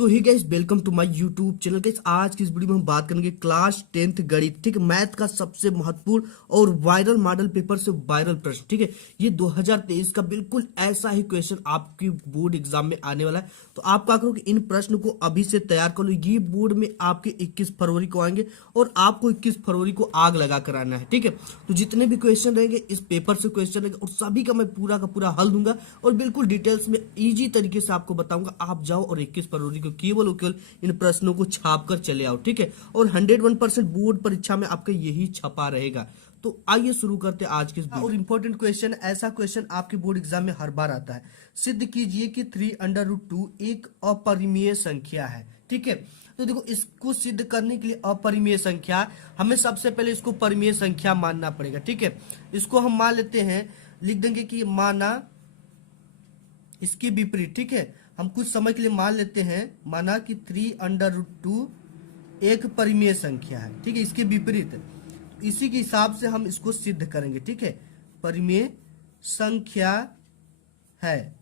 So hi guys, welcome to my YouTube channel. Guys, आज की इस वीडियो में हम बात करेंगे क्लास 10th गणित, ठीक है, मैथ का सबसे महत्वपूर्ण और वायरल मॉडल पेपर से वायरल प्रश्न, ठीक है। ये 2023 का बिल्कुल ऐसा ही क्वेश्चन आपकी बोर्ड एग्जाम में आने वाला है। तो आप क्या करो कि इन प्रश्न को अभी से तैयार कर लो। ये बोर्ड में आपके 21 फरवरी को आएंगे और आपको 21 फरवरी को आग लगा कर आना है, ठीक है। तो जितने भी क्वेश्चन रहेंगे इस पेपर से क्वेश्चन रहेंगे और सभी का मैं पूरा का पूरा हल दूंगा और बिल्कुल डिटेल्स में इजी तरीके से आपको बताऊंगा। आप जाओ और 21 फरवरी को केवल और केवल इन प्रश्नों को छाप कर चले आओ, ठीक है। और 101% बोर्ड परीक्षा में आपका यही छपा रहेगा। तो आइए शुरू करते हैं आज के इस वीडियो। और इंपॉर्टेंट क्वेश्चन, ऐसा क्वेश्चन आपके बोर्ड एग्जाम में हर बार आता है। सिद्ध कीजिए कि 3√2 एक अपरिमेय संख्या है, ठीक है। तो देखो, इसको सिद्ध करने के लिए अपरिमेय संख्या हमें सबसे पहले इसको परिमेय संख्या मानना पड़ेगा, ठीक है। इसको हम मान लेते हैं, लिख देंगे कि माना इसके विपरीत, ठीक है। हम कुछ समय के लिए मान लेते हैं, माना कि 3√2 एक परिमेय संख्या है, ठीक है, इसके विपरीत। इसी के हिसाब से हम इसको सिद्ध करेंगे, ठीक है। परिमेय संख्या है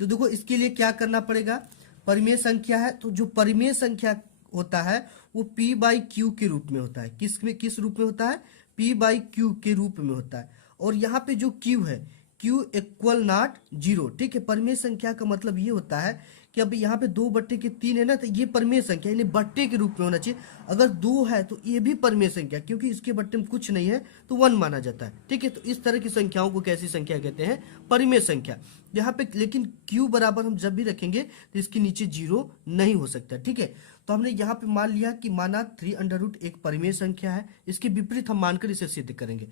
तो देखो, इसके लिए क्या करना पड़ेगा। परिमेय संख्या है तो जो परिमेय संख्या होता है वो p/q के रूप में होता है। किस रूप में होता है? p/q के रूप में होता है। और यहाँ पे जो q है, q इक्वल नॉट 0, ठीक है। परिमेय संख्या का मतलब ये होता है कि अब यहाँ पे 2/3 है ना, तो ये परिमेय संख्या यानी बट्टे के रूप में होना चाहिए। अगर 2 है तो ये भी परिमेय संख्या, क्योंकि इसके बट्टे में कुछ नहीं है तो 1 माना जाता है, ठीक है। तो इस तरह की संख्याओं को कैसी संख्या कहते हैं? परिमेय संख्या। यहाँ पे लेकिन q बराबर हम जब भी रखेंगे तो इसके नीचे 0 नहीं हो सकता, ठीक है। तो हमने यहाँ पे मान लिया कि माना 3√2 एक परिमेय संख्या है। इसके विपरीत हम मानकर इसे सिद्ध करेंगे।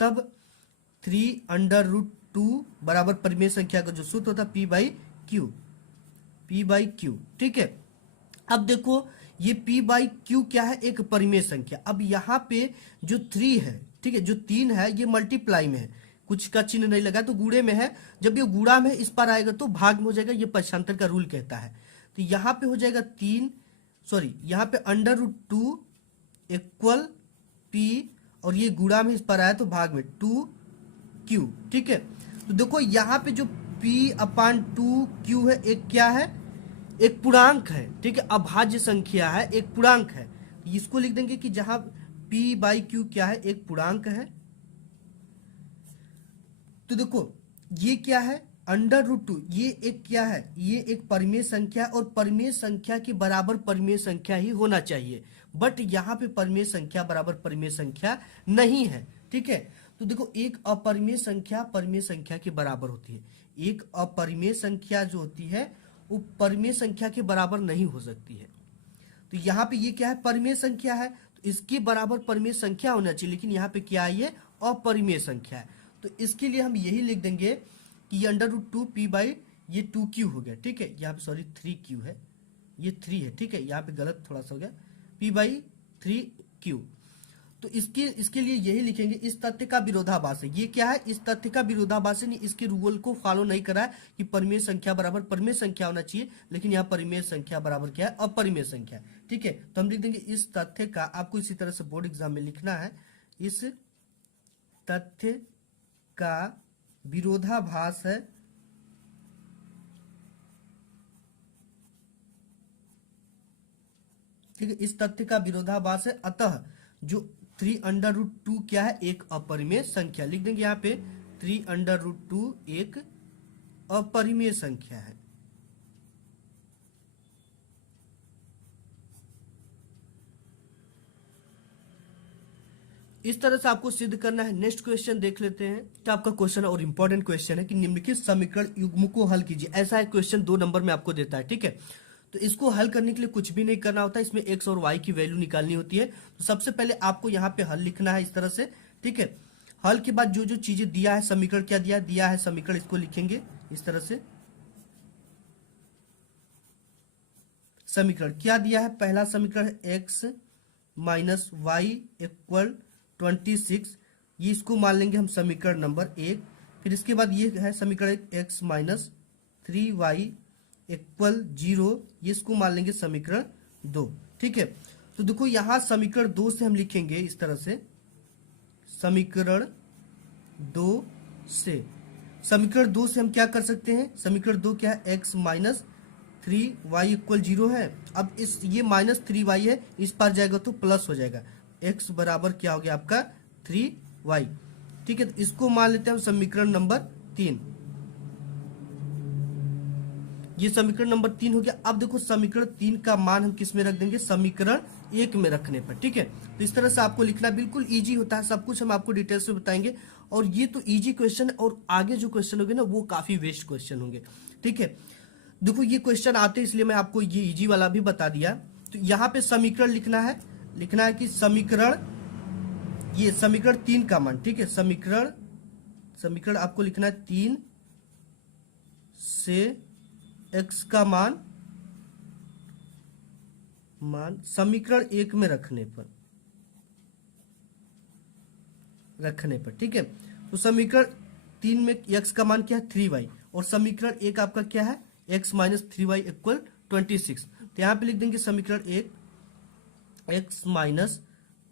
तब 3√2 बराबर परिमेय संख्या का जो सूत्र होता है p/q, ठीक है। अब देखो, ये p/q क्या है? एक परिमेय संख्या। अब यहाँ पे जो 3 है, ठीक है, जो 3 है ये मल्टीप्लाई में है, कुछ का चिन्ह नहीं लगा तो गुणे में है। जब ये गुणा में इस पर आएगा तो भाग में हो जाएगा, ये पक्षांतर का रूल कहता है। तो यहाँ पे हो जाएगा यहाँ पे √2 इक्वल p और ये गुणा में इस पर आया तो भाग में 2q, ठीक है। तो देखो, यहाँ पे जो p/2q है, एक क्या है? एक पूर्णांक है, ठीक है, अभाज्य संख्या है, एक पूर्णांक है। इसको लिख देंगे कि जहां p/q क्या है? एक पूर्णांक है। तो देखो, ये क्या है? √2, ये एक क्या है? ये एक परिमेय संख्या और परिमेय संख्या के बराबर परिमेय संख्या ही होना चाहिए। बट यहाँ पे परिमेय संख्या बराबर परिमेय संख्या नहीं है, ठीक है। तो देखो, एक अपरिमेय संख्या परिमेय संख्या के बराबर होती है। एक अपरिमेय संख्या जो होती है वो परिमेय संख्या के बराबर नहीं हो सकती है। तो यहाँ पे ये क्या है? परिमेय संख्या है, तो इसके बराबर परिमेय संख्या होना चाहिए, लेकिन यहाँ पे क्या है? ये अपरिमेय संख्या है। तो इसके लिए हम यही लिख देंगे कि ये √2 p/ ये 2q हो गया, ठीक है। यहाँ पे सॉरी 3q है, ये 3 है, ठीक है। यहाँ पे गलत थोड़ा सा हो गया, p/3q। तो इसके लिए यही लिखेंगे, इस तथ्य का विरोधाभास है। ये क्या है? इस तथ्य का विरोधाभास है, इसके रूल को फॉलो नहीं करा है कि परिमेय संख्या बराबर परिमेय संख्या होना चाहिए, लेकिन यहाँ परिमेय संख्या बराबर क्या है? अपरिमेय संख्या, ठीक है। तो हम लिख देंगे इस तथ्य का, आपको इसी तरह से बोर्ड एग्जाम में लिखना है, इस तथ्य का विरोधाभास है ठीक है, इस तथ्य का विरोधाभास है। अतः जो 3√2 क्या है? एक अपरिमेय संख्या। लिख देंगे यहाँ पे 3√2 एक अपरिमेय संख्या है। इस तरह से आपको सिद्ध करना है। नेक्स्ट क्वेश्चन देख लेते हैं। तो आपका क्वेश्चन और इंपॉर्टेंट क्वेश्चन है कि निम्नलिखित समीकरण युग्म को हल कीजिए। ऐसा है क्वेश्चन 2 नंबर में आपको देता है, ठीक है। तो इसको हल करने के लिए कुछ भी नहीं करना होता है, इसमें x और y की वैल्यू निकालनी होती है। तो सबसे पहले आपको यहाँ पे हल लिखना है इस तरह से, ठीक है। हल के बाद जो जो चीजें दिया है, समीकरण क्या दिया है समीकरण, इसको लिखेंगे इस तरह से। समीकरण क्या दिया है? पहला समीकरण है x - y इक्वल 26, ये इसको मान लेंगे हम समीकरण नंबर 1। फिर इसके बाद ये है समीकरण x - 3y इक्वल 0, ये इसको मान लेंगे समीकरण 2, ठीक है। तो देखो, यहां समीकरण 2 से हम लिखेंगे इस तरह से, समीकरण 2 से हम क्या कर सकते हैं? समीकरण 2 क्या है? x - 3y इक्वल 0 है। अब इस ये -3y है, इस पार जाएगा तो प्लस हो जाएगा। x बराबर क्या हो गया आपका 3y। ठीक है, तो इसको मान लेते हैं हम समीकरण नंबर 3। ये समीकरण नंबर 3 हो गया। अब देखो समीकरण 3 का मान हम किस में रख देंगे, समीकरण 1 में रखने पर। ठीक है, तो इस तरह से आपको लिखना बिल्कुल इजी होता है, सब कुछ हम आपको डिटेल से बताएंगे। और ये तो इजी क्वेश्चन है, और आगे जो क्वेश्चन होंगे ना वो काफी वेस्ट क्वेश्चन होंगे। ठीक है, देखो ये क्वेश्चन आते इसलिए मैं आपको ये इजी वाला भी बता दिया। तो यहाँ पे समीकरण लिखना है कि समीकरण, ये समीकरण 3 का मान। ठीक है, समीकरण आपको लिखना है 3 से x का मान समीकरण 1 में रखने पर। ठीक है, तो समीकरण 3 में x का मान क्या है 3y, और समीकरण 1 आपका क्या है x माइनस 3y इक्वल 26। तो यहाँ पे लिख देंगे समीकरण 1 x माइनस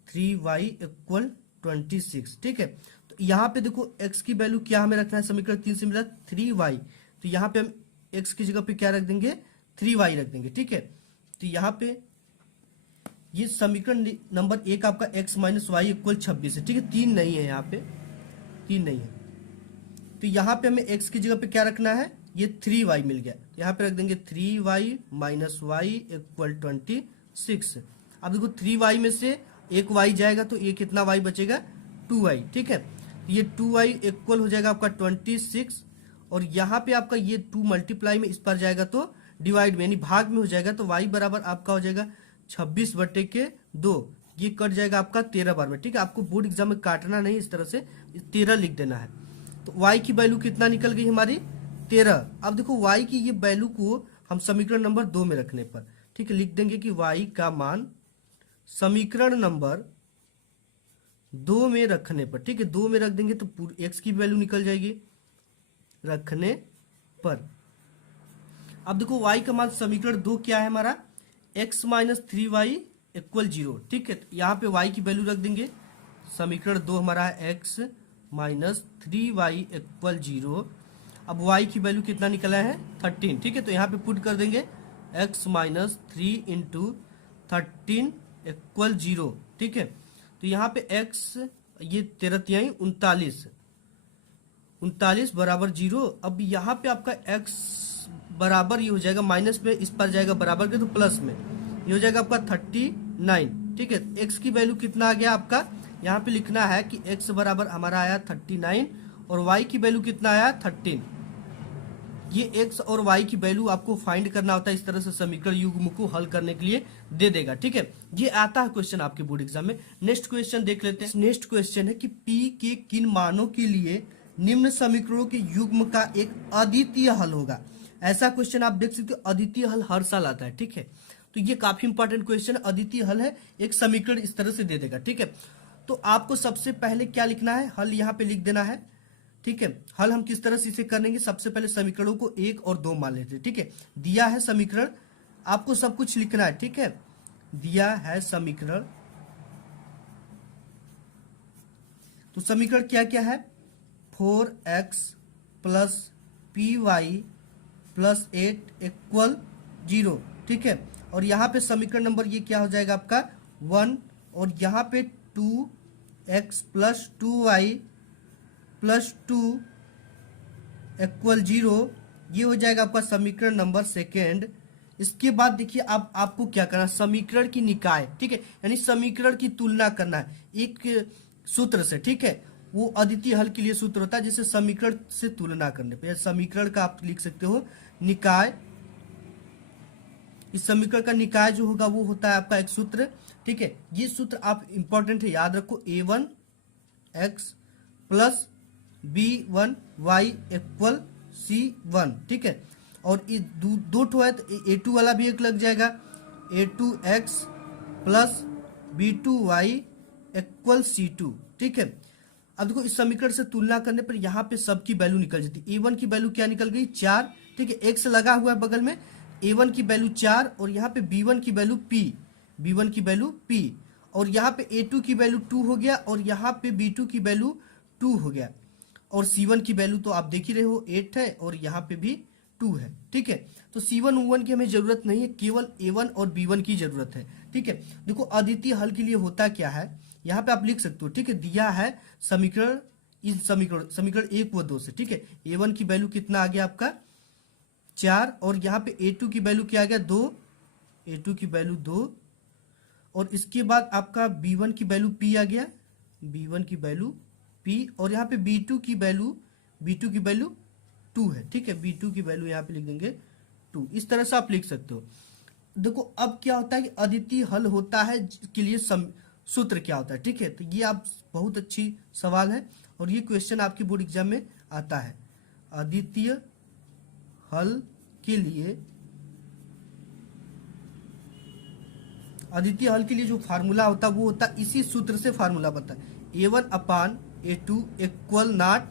3y इक्वल 26। ठीक है, तो यहाँ पे देखो x की वैल्यू क्या हमें रखना है, समीकरण 3 से मिला 3y, तो यहाँ पे हम x की जगह पे क्या रख देंगे 3y रख देंगे। ठीक है, तो यहाँ पे ये समीकरण नंबर 1 आपका x माइनस वाई इक्वल 26 है। ठीक है, 3 नहीं है, यहाँ पे 3 नहीं है, तो यहाँ पे हमें x की जगह पे क्या रखना है, ये 3y मिल गया। यहाँ पे रख देंगे 3y माइनस वाई इक्वल 26। अब देखो 3y में से एक y जाएगा तो ये कितना y बचेगा 2y। ठीक है, ये 2y इक्वल हो जाएगा आपका 26, और यहाँ पे आपका ये 2 मल्टीप्लाई में इस पर जाएगा तो डिवाइड में यानी भाग में हो जाएगा, तो y बराबर आपका हो जाएगा 26/2। ये कट जाएगा आपका 13 बार में। ठीक है, आपको बोर्ड एग्जाम में काटना नहीं, इस तरह से 13 लिख देना है। तो y की वैल्यू कितना निकल गई हमारी 13। अब देखो y की ये वैल्यू को हम समीकरण नंबर 2 में रखने पर, ठीक है, लिख देंगे कि y का मान समीकरण नंबर 2 में रखने पर। ठीक है, 2 में रख देंगे तो x की वैल्यू निकल जाएगी रखने पर। अब देखो y का मान समीकरण 2 क्या है हमारा x माइनस 3y इक्वल 0। ठीक है, यहाँ पे y की वैल्यू रख देंगे, समीकरण 2 हमारा है x माइनस 3y इक्वल 0। अब y की वैल्यू कितना निकला है 13। ठीक है, तो यहाँ पे पुट कर देंगे x माइनस 3 इंटू 13 इक्वल 0। ठीक है, तो यहाँ पे x ये 13 39 बराबर 0। अब यहाँ पे आपका x बराबर ये हो जाएगा, माइनस में इस पर जाएगा बराबर के, तो प्लस में ये हो जाएगा आपका 39। ठीक है, x की वैल्यू कितना आ गया आपका, यहाँ पे लिखना है कि x बराबर हमारा आया 39 और y की वैल्यू कितना आया 13। ये x और y की वैल्यू आपको फाइंड करना होता है, इस तरह से समीकरण युग्म को हल करने के लिए दे देगा। ठीक है, ये आता है क्वेश्चन आपके बोर्ड एग्जाम में। नेक्स्ट क्वेश्चन देख लेते हैं। नेक्स्ट क्वेश्चन है कि p के किन मानों के लिए निम्न समीकरणों के युग्म का एक अद्वितीय हल होगा। ऐसा क्वेश्चन आप देख सकते हो, अद्वितीय हल हर साल आता है। ठीक है, तो ये काफी इंपॉर्टेंट क्वेश्चन है। अद्वितीय हल है, एक समीकरण इस तरह से दे देगा। ठीक है, तो आपको सबसे पहले क्या लिखना है, हल यहाँ पे लिख देना है। ठीक है, हल हम किस तरह से इसे करेंगे, सबसे पहले समीकरणों को 1 और 2 मान लेते हैं। ठीक है, दिया है समीकरण, आपको सब कुछ लिखना है। ठीक है, दिया है समीकरण, तो समीकरण क्या क्या है 4x plus py plus 8 equal 0। ठीक है, और यहाँ पे समीकरण नंबर ये क्या हो जाएगा आपका 1, और यहाँ पे 2x plus 2y plus 2 equal 0, ये हो जाएगा आपका समीकरण नंबर सेकेंड। इसके बाद देखिए अब आपको क्या करना है, समीकरण की निकाय। ठीक है, यानी समीकरण की तुलना करना है एक सूत्र से। ठीक है, वो अद्वितीय हल के लिए सूत्र होता है, जिसे समीकरण से तुलना करने पर समीकरण का आप लिख सकते हो निकाय। इस समीकरण का निकाय जो होगा वो होता है आपका एक सूत्र। ठीक है, ये सूत्र आप इंपॉर्टेंट है, याद रखो a1x plus b1y equal c1। ठीक है, और ये दो ठो है तो a2 वाला भी एक लग जाएगा, a2x plus b2y equal c2। ठीक है, अब देखो इस समीकरण से तुलना करने पर यहाँ पे सबकी वैल्यू निकल जाती है। a1 की वैल्यू क्या निकल गई 4। ठीक है, x लगा हुआ है बगल में, a1 की वैल्यू 4, और यहाँ पे b1 की वैल्यू p, और यहाँ पे a2 की वैल्यू 2 हो गया, और यहाँ पे b2 की वैल्यू 2 हो गया, और c1 की वैल्यू तो आप देख ही रहे हो 8 है, और यहाँ पे भी 2 है। ठीक है, तो C1 U1 की हमें जरूरत नहीं है, केवल A1 और B1 की जरूरत है। ठीक है, देखो अद्वितीय हल के लिए होता क्या है, यहाँ पे आप लिख सकते हो। ठीक है, दिया है समीकरण, इस समीकरण 1 व 2 से। ठीक है, A1 की वैल्यू कितना आ गया आपका 4, और यहाँ पे A2 की वैल्यू क्या आ गया 2, A2 की वैल्यू 2, और इसके बाद आपका B1 की वैल्यू P आ गया, B1 की वैल्यू P, और यहाँ पे B2 की वैल्यू 2 है। ठीक है, B2 की वैल्यू यहाँ पे लिख देंगे 2। इस तरह से आप लिख सकते हो। देखो अब क्या होता है कि अद्वितीय हल होता है के लिए सूत्र क्या होता है। ठीक है, तो ये आप बहुत अच्छी सवाल है, और ये क्वेश्चन आपके बोर्ड एग्जाम में आता है। अद्वितीय हल के लिए, अद्वितीय हल के लिए जो फार्मूला होता है वो होता है, इसी सूत्र से फार्मूला बनता है, A1/A2 इक्वल नॉट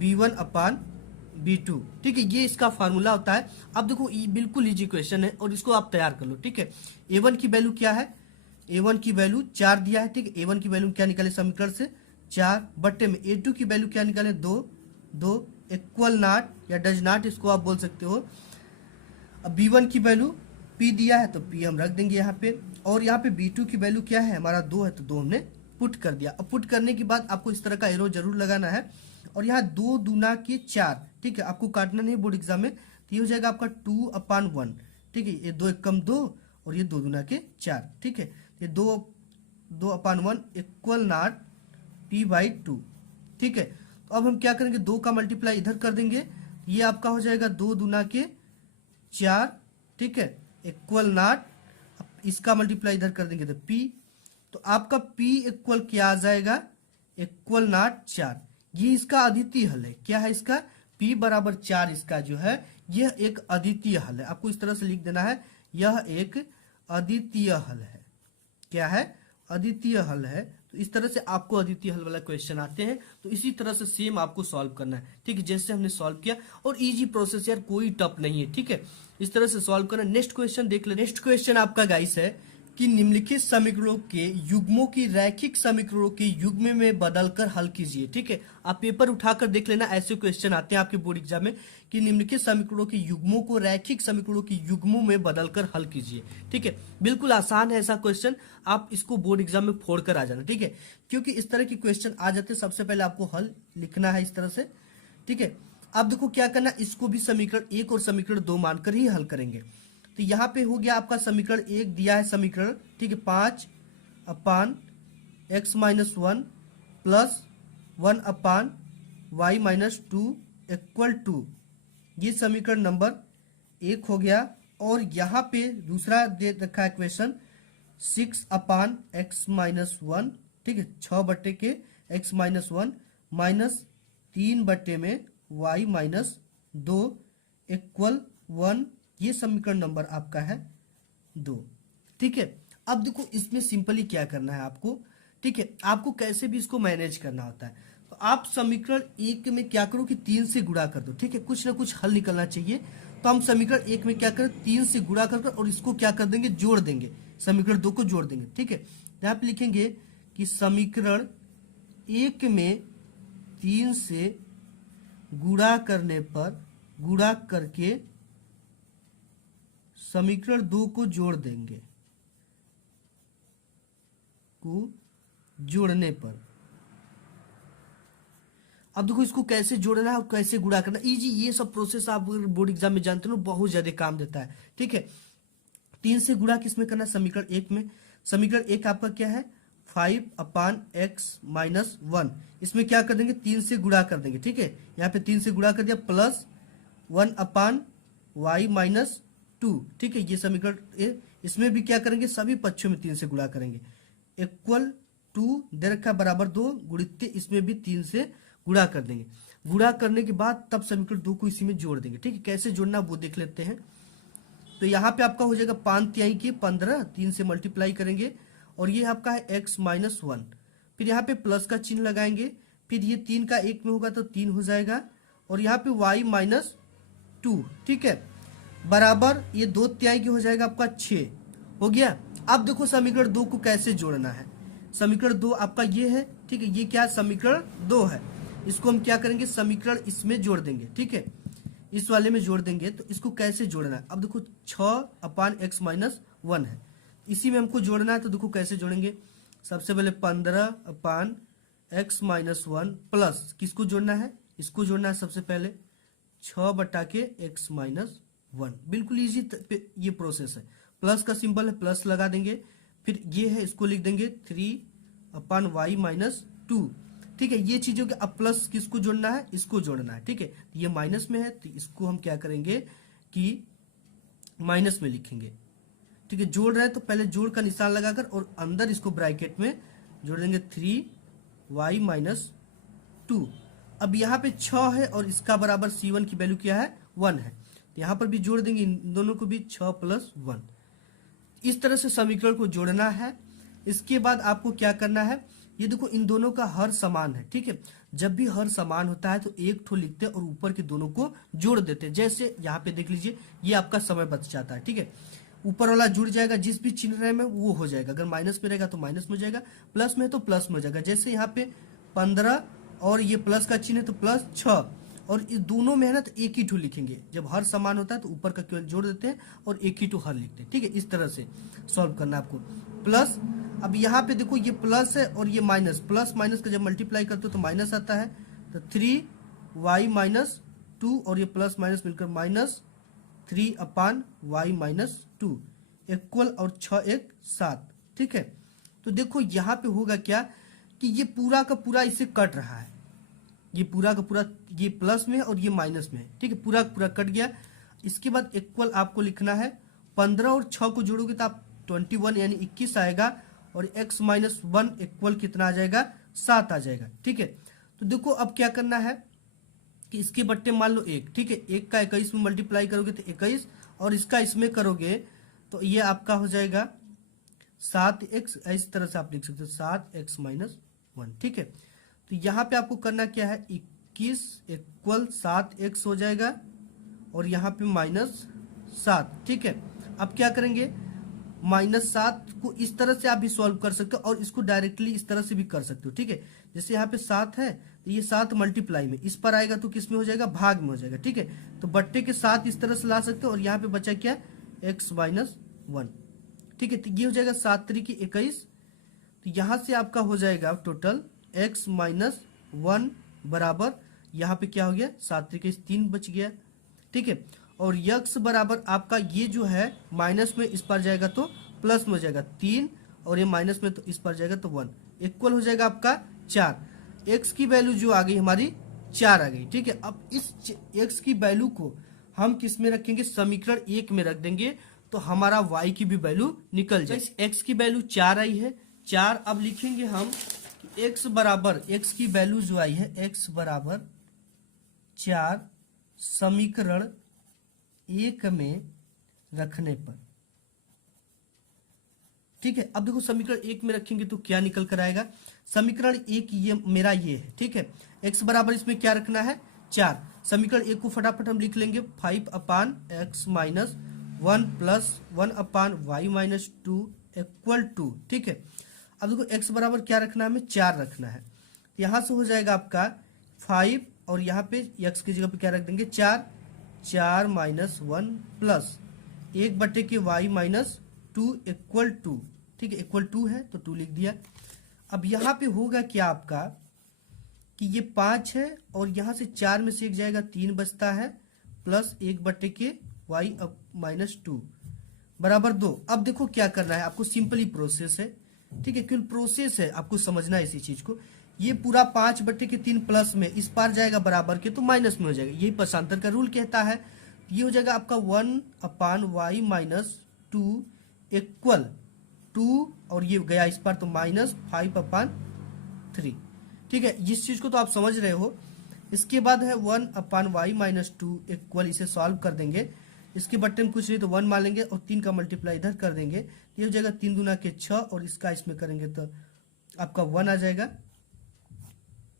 B1/B2। ठीक है, ये इसका फार्मूला होता है। अब देखो ये बिल्कुल इजी क्वेश्चन है, और इसको आप तैयार कर लो। ठीक है, A1 की वैल्यू क्या है, A1 की वैल्यू 4 दिया है। ठीक है, A1 की वैल्यू क्या निकाले समीकरण से 4 बट्टे में A2 की वैल्यू क्या निकाले 2 इक्वल नॉट या डज नॉट, इसको आप बोल सकते हो। अब B1 की वैल्यू P दिया है तो P हम रख देंगे यहाँ पे, और यहाँ पे B2 की वैल्यू क्या है हमारा 2 है, तो 2 हमने पुट कर दिया। अब पुट करने के बाद आपको इस तरह का एरो जरूर लगाना है, और यहाँ 2 दूना के 4। ठीक है, आपको काटना नहीं बोर्ड एग्जाम में, तो ये हो जाएगा आपका 2/1। ठीक है, ये 2 एकम 2, और ये 2 दूना के 4। ठीक है, ये 2/1 इक्वल नॉट P/2। ठीक है, तो अब हम क्या करेंगे, 2 का मल्टीप्लाई इधर कर देंगे, ये आपका हो जाएगा 2 दूना के 4। ठीक है, इक्वल नॉट, इसका मल्टीप्लाई इधर कर देंगे तो P, तो आपका P इक्वल क्या आ जाएगा, इक्वल नॉट 4। ये इसका अद्वितीय हल है। क्या है इसका, P बराबर 4 इसका जो है यह एक अद्वितीय हल है। आपको इस तरह से लिख देना है, यह एक अद्वितीय हल है। क्या है, अद्वितीय हल है। तो इस तरह से आपको अद्वितीय हल वाला क्वेश्चन आते हैं, तो इसी तरह से सेम आपको सॉल्व करना है। ठीक है, जैसे हमने सॉल्व किया, और इजी प्रोसेस यार, कोई टफ नहीं है। ठीक है, इस तरह से सॉल्व करना। नेक्स्ट क्वेश्चन देख ले। नेक्स्ट क्वेश्चन आपका गाइस है कि निम्नलिखित समीकरणों के युग्मों की रैखिक समीकरणों के युग्म में बदलकर हल कीजिए। ठीक है, आप पेपर उठाकर देख लेना, ऐसे क्वेश्चन आते हैं आपके बोर्ड एग्जाम में कि निम्नलिखित समीकरणों के युग्मों को रैखिक समीकरणों के युग्मों में बदलकर हल कीजिए। ठीक है, बिल्कुल आसान है ऐसा क्वेश्चन, आप इसको बोर्ड एग्जाम में फोड़ कर आ जाना। ठीक है, क्योंकि इस तरह के क्वेश्चन आ जाते हैं, सबसे पहले आपको हल लिखना है इस तरह से। ठीक है, अब देखो क्या करना, इसको भी समीकरण 1 और समीकरण 2 मानकर ही हल करेंगे। तो यहाँ पे हो गया आपका समीकरण 1 दिया है समीकरण। ठीक है, 5/x-1 plus 1/y-2 equal to, ये समीकरण नंबर 1 हो गया। और यहाँ पे दूसरा दे रखा है क्वेश्चन 6/x-1। ठीक है, 6 बट्टे के x-1 माइनस 3 बट्टे में y-2 इक्वल 1, ये समीकरण नंबर आपका है 2। ठीक है, अब देखो इसमें सिंपली क्या करना है आपको। ठीक है, आपको कैसे भी इसको मैनेज करना होता है, तो आप समीकरण 1 में क्या करो कि 3 से गुणा कर दो। ठीक है, कुछ ना कुछ हल निकलना चाहिए, तो हम समीकरण 1 में क्या करें, 3 से गुणा कर और इसको क्या कर देंगे, जोड़ देंगे, समीकरण 2 को जोड़ देंगे। ठीक है, यहाँ पे लिखेंगे कि समीकरण 1 में 3 से गुणा करने पर, गुणा करके समीकरण 2 को जोड़ देंगे, को जोड़ने पर। अब देखो इसको कैसे जोड़ना है और कैसे गुणा करना, इजी, ये सब प्रोसेस आप बोर्ड एग्जाम में जानते हो, बहुत ज्यादा काम देता है। ठीक है, 3 से गुणा किसमें करना है, समीकरण 1 में। समीकरण 1 आपका क्या है, 5/x-1, इसमें क्या कर देंगे, 3 से गुणा कर देंगे। ठीक है, यहाँ पे 3 से गुणा कर दिया, प्लस 1/y-2। ठीक है, ये समीकरण, इसमें भी क्या करेंगे, सभी पक्षों में 3 से गुणा करेंगे, इक्वल टू दे रखा बराबर 2, गुणित इसमें भी 3 से गुणा कर देंगे। गुणा करने के बाद तब समीकरण 2 को इसी में जोड़ देंगे। ठीक है, कैसे जोड़ना वो देख लेते हैं। तो यहाँ पे आपका हो जाएगा 5 की 15, 3 से मल्टीप्लाई करेंगे, और ये आपका है x-1, फिर यहाँ पे प्लस का चिन्ह लगाएंगे, फिर ये 3 का 1 में होगा तो 3 हो जाएगा, और यहाँ पे y-2। ठीक है, बराबर ये 2 की हो जाएगा आपका 6 हो गया। अब देखो समीकरण 2 को कैसे जोड़ना है। समीकरण 2 आपका ये है। ठीक है, ये क्या समीकरण 2 है, इसको हम क्या करेंगे, समीकरण इसमें जोड़ देंगे। ठीक है, इस वाले में जोड़ देंगे तो इसको कैसे जोड़ना है। अब देखो 6/x-1 है, इसी में हमको जोड़ना है। तो देखो कैसे जोड़ेंगे, सबसे पहले 15/x-1 प्लस किसको जोड़ना है, इसको जोड़ना है सबसे पहले 6/x-1। बिल्कुल इजी ये प्रोसेस है। प्लस का सिंबल है, प्लस लगा देंगे, फिर ये है इसको लिख देंगे 3/y-2। ठीक है, ये चीजों के अब प्लस किसको जोड़ना है, इसको जोड़ना है। ठीक है, ये माइनस में है तो इसको हम क्या करेंगे कि माइनस में लिखेंगे। ठीक है, जोड़ रहे हैं तो पहले जोड़ का निशान लगाकर और अंदर इसको ब्रैकेट में जोड़ देंगे 3y-2। अब यहाँ पे 6 है और इसका बराबर c1 की वैल्यू क्या है, 1 है। तो यहाँ पर भी जोड़ देंगे इन दोनों को भी 6 + 1। इस तरह से समीकरण को जोड़ना है। इसके बाद आपको क्या करना है, ये देखो इन दोनों का हर समान है। ठीक है, जब भी हर समान होता है तो एक ठो लिखते हैं और ऊपर के दोनों को जोड़ देते हैं। जैसे यहाँ पे देख लीजिए, ये आपका समय बच जाता है। ठीक है, ऊपर वाला जुड़ जाएगा, जिस भी चिन्ह में वो हो जाएगा। अगर माइनस में रहेगा तो माइनस में हो जाएगा, प्लस में तो प्लस में हो जाएगा। जैसे यहाँ पे 15 और ये प्लस का चिन्ह है तो +6, और इस दोनों में है ना तो एक ही ठो लिखेंगे। जब हर समान होता है तो ऊपर का केवल जोड़ देते हैं और एक ही ठो हर लिखते हैं। ठीक है, इस तरह से सॉल्व करना आपको। प्लस, अब यहाँ पे देखो ये प्लस है और ये माइनस, प्लस माइनस का जब मल्टीप्लाई करते हो तो माइनस आता है। तो 3y-2 और ये प्लस माइनस मिलकर -3/y-2 इक्वल, और 6 1 7। ठीक है, तो देखो यहाँ पे होगा क्या कि ये पूरा का पूरा इससे कट रहा है। ये पूरा का पूरा ये प्लस में है और ये माइनस में है। ठीक है, पूरा का पूरा कट गया। इसके बाद इक्वल आपको लिखना है, 15 और 6 को जोड़ोगे तो आप 21 यानी 21 आएगा, और x-1 इक्वल कितना आ जाएगा, 7 आ जाएगा। ठीक है, तो देखो अब क्या करना है कि इसके बट्टे मान लो 1। ठीक है, 1 का 21 में मल्टीप्लाई करोगे तो 21, और इसका इसमें करोगे तो ये आपका हो जाएगा 7x। इस तरह से आप लिख सकते हो 7x-1। ठीक है, तो यहाँ पे आपको करना क्या है, 21 इक्वल 7x हो जाएगा और यहाँ पे -7। ठीक है, अब क्या करेंगे, -7 को इस तरह से आप भी सॉल्व कर सकते हो और इसको डायरेक्टली इस तरह से भी कर सकते हो। ठीक है, जैसे यहाँ पे 7 है तो ये 7 मल्टीप्लाई में इस पर आएगा तो किस में हो जाएगा, भाग में हो जाएगा। ठीक है, तो बट्टे के 7 इस तरह से ला सकते हो, और यहाँ पे बचा क्या, x-1। ठीक है, तो ये हो जाएगा 7 3 की 21। तो यहाँ से आपका हो जाएगा टोटल x-1 बराबर, यहाँ पे क्या हो गया, 7 3 3 बच गया। ठीक है, और x बराबर आपका ये जो है माइनस में इस पर जाएगा तो प्लस में हो जाएगा 3, और ये माइनस में तो इस पर जाएगा तो 1, इक्वल हो जाएगा आपका 4। x की वैल्यू जो आ गई हमारी 4 आ गई। ठीक है, अब इस x की वैल्यू को हम किस में रखेंगे, समीकरण 1 में रख देंगे तो हमारा y की भी वैल्यू निकल जाए। x की वैल्यू 4 आई है, 4 अब लिखेंगे हम x बराबर, x की वैल्यू जो आई है x बराबर 4 समीकरण 1 में रखने पर। ठीक है, अब देखो समीकरण 1 में रखेंगे तो क्या निकल कर आएगा, समीकरण 1 ये मेरा ये है। ठीक है, x बराबर इसमें क्या रखना है, 4। समीकरण 1 को फटाफट हम लिख लेंगे, 5/x-1 प्लस 1/y-2 इक्वल 2। ठीक है, अब देखो x बराबर क्या रखना है, हमें 4 रखना है। यहां से हो जाएगा आपका 5, और यहाँ पे x की जगह पे क्या रख देंगे, 4 -1 प्लस 1/y-2 इक्वल 2। ठीक है, इक्वल 2 है तो 2 लिख दिया। अब यहाँ पे होगा क्या आपका कि ये 5 है और यहाँ से 4 में से 1 जाएगा, 3 बचता है, प्लस 1/y-2 बराबर 2। अब देखो क्या करना है आपको, सिंपली प्रोसेस है। ठीक है, क्यों प्रोसेस है, आपको समझना है इसी चीज को। ये पूरा 5/3 प्लस में इस पार जाएगा बराबर के तो माइनस में हो जाएगा, यही पक्षांतर का रूल कहता है। ये हो जाएगा आपका 1/y-2 इक्वल 2, और ये गया इस पर तो -5/3। ठीक है, इस चीज को तो आप समझ रहे हो। इसके बाद है 1/y-2 इक्वल, इसे सॉल्व कर देंगे। इसके बट्टे में कुछ नहीं तो 1 मान लेंगे और 3 का मल्टीप्लाई इधर कर देंगे, ये हो जाएगा 3 दूना के 6, और इसका इसमें करेंगे तो आपका 1 आ जाएगा,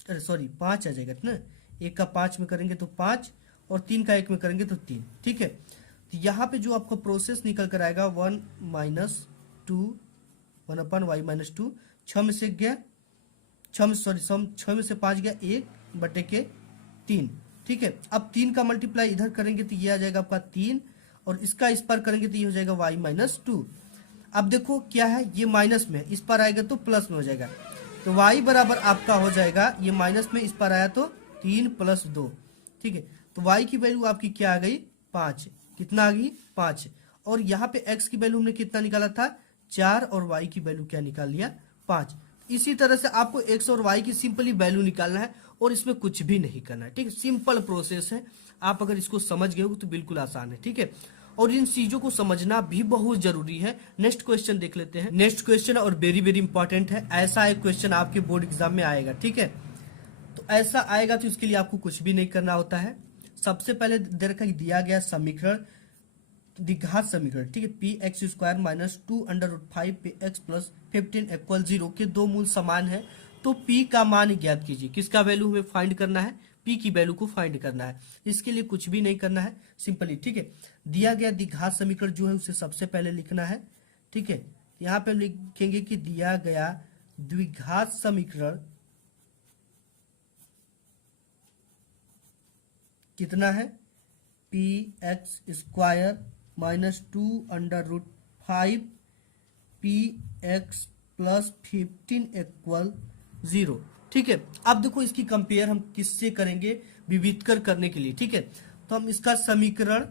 अरे सॉरी 5 आ जाएगा ना। 1 का 5 में करेंगे तो 5, और 3 का 1 में करेंगे तो 3। ठीक है, तो यहाँ पे जो आपका प्रोसेस निकल कर आएगा 1/y-2, 6 में से गया, 6 में से 5 गया, 1/3। ठीक है। अब 3 का मल्टीप्लाई इधर करेंगे तो ये आ जाएगा आपका 3, और इसका इस पर करेंगे तो ये हो जाएगा y माइनस 2। अब देखो क्या है, ये माइनस में है, इस पर आएगा तो प्लस में हो जाएगा, तो y बराबर आपका हो जाएगा, ये माइनस में इस पर आया तो 3 + 2, ठीक है। तो y की वैल्यू आपकी क्या आ गई, 5। कितना आ गई, 5। और यहाँ पे x की वैल्यू हमने कितना निकाला था, 4, और y की वैल्यू क्या निकाल लिया, 5। इसी तरह से आपको x और y की सिंपली वैल्यू निकालना है, और इसमें कुछ भी नहीं करना है, ठीक है। सिंपल प्रोसेस है, आप अगर इसको समझ गए हो तो बिल्कुल आसान है, ठीक है। और इन चीजों को समझना भी बहुत जरूरी है। नेक्स्ट क्वेश्चन देख लेते हैं। नेक्स्ट क्वेश्चन और वेरी वेरी इंपॉर्टेंट है, ऐसा एक क्वेश्चन आपके बोर्ड एग्जाम में आएगा, ठीक है। तो ऐसा आएगा तो इसके लिए आपको कुछ भी नहीं करना होता है। सबसे पहले दे रखा दिया गया समीकरण, द्विघात समीकरण, ठीक है, px² minus 2√5 px plus 15 equal 0 के दो मूल समान है, तो p का मान ज्ञात कीजिए। किसका वैल्यू हमें फाइंड करना है, p की वैल्यू को फाइंड करना है। इसके लिए कुछ भी नहीं करना है, सिंपली, ठीक है। दिया गया द्विघात समीकरण जो है उसे सबसे पहले लिखना है, ठीक है। यहाँ पे हम लिखेंगे कि दिया गया द्विघात समीकरण कितना है, px² minus 2√5 px plus 15 equal 0, ठीक है। अब देखो इसकी कंपेयर हम किससे करेंगे, विविधकर करने के लिए, ठीक है। तो हम इसका समीकरण,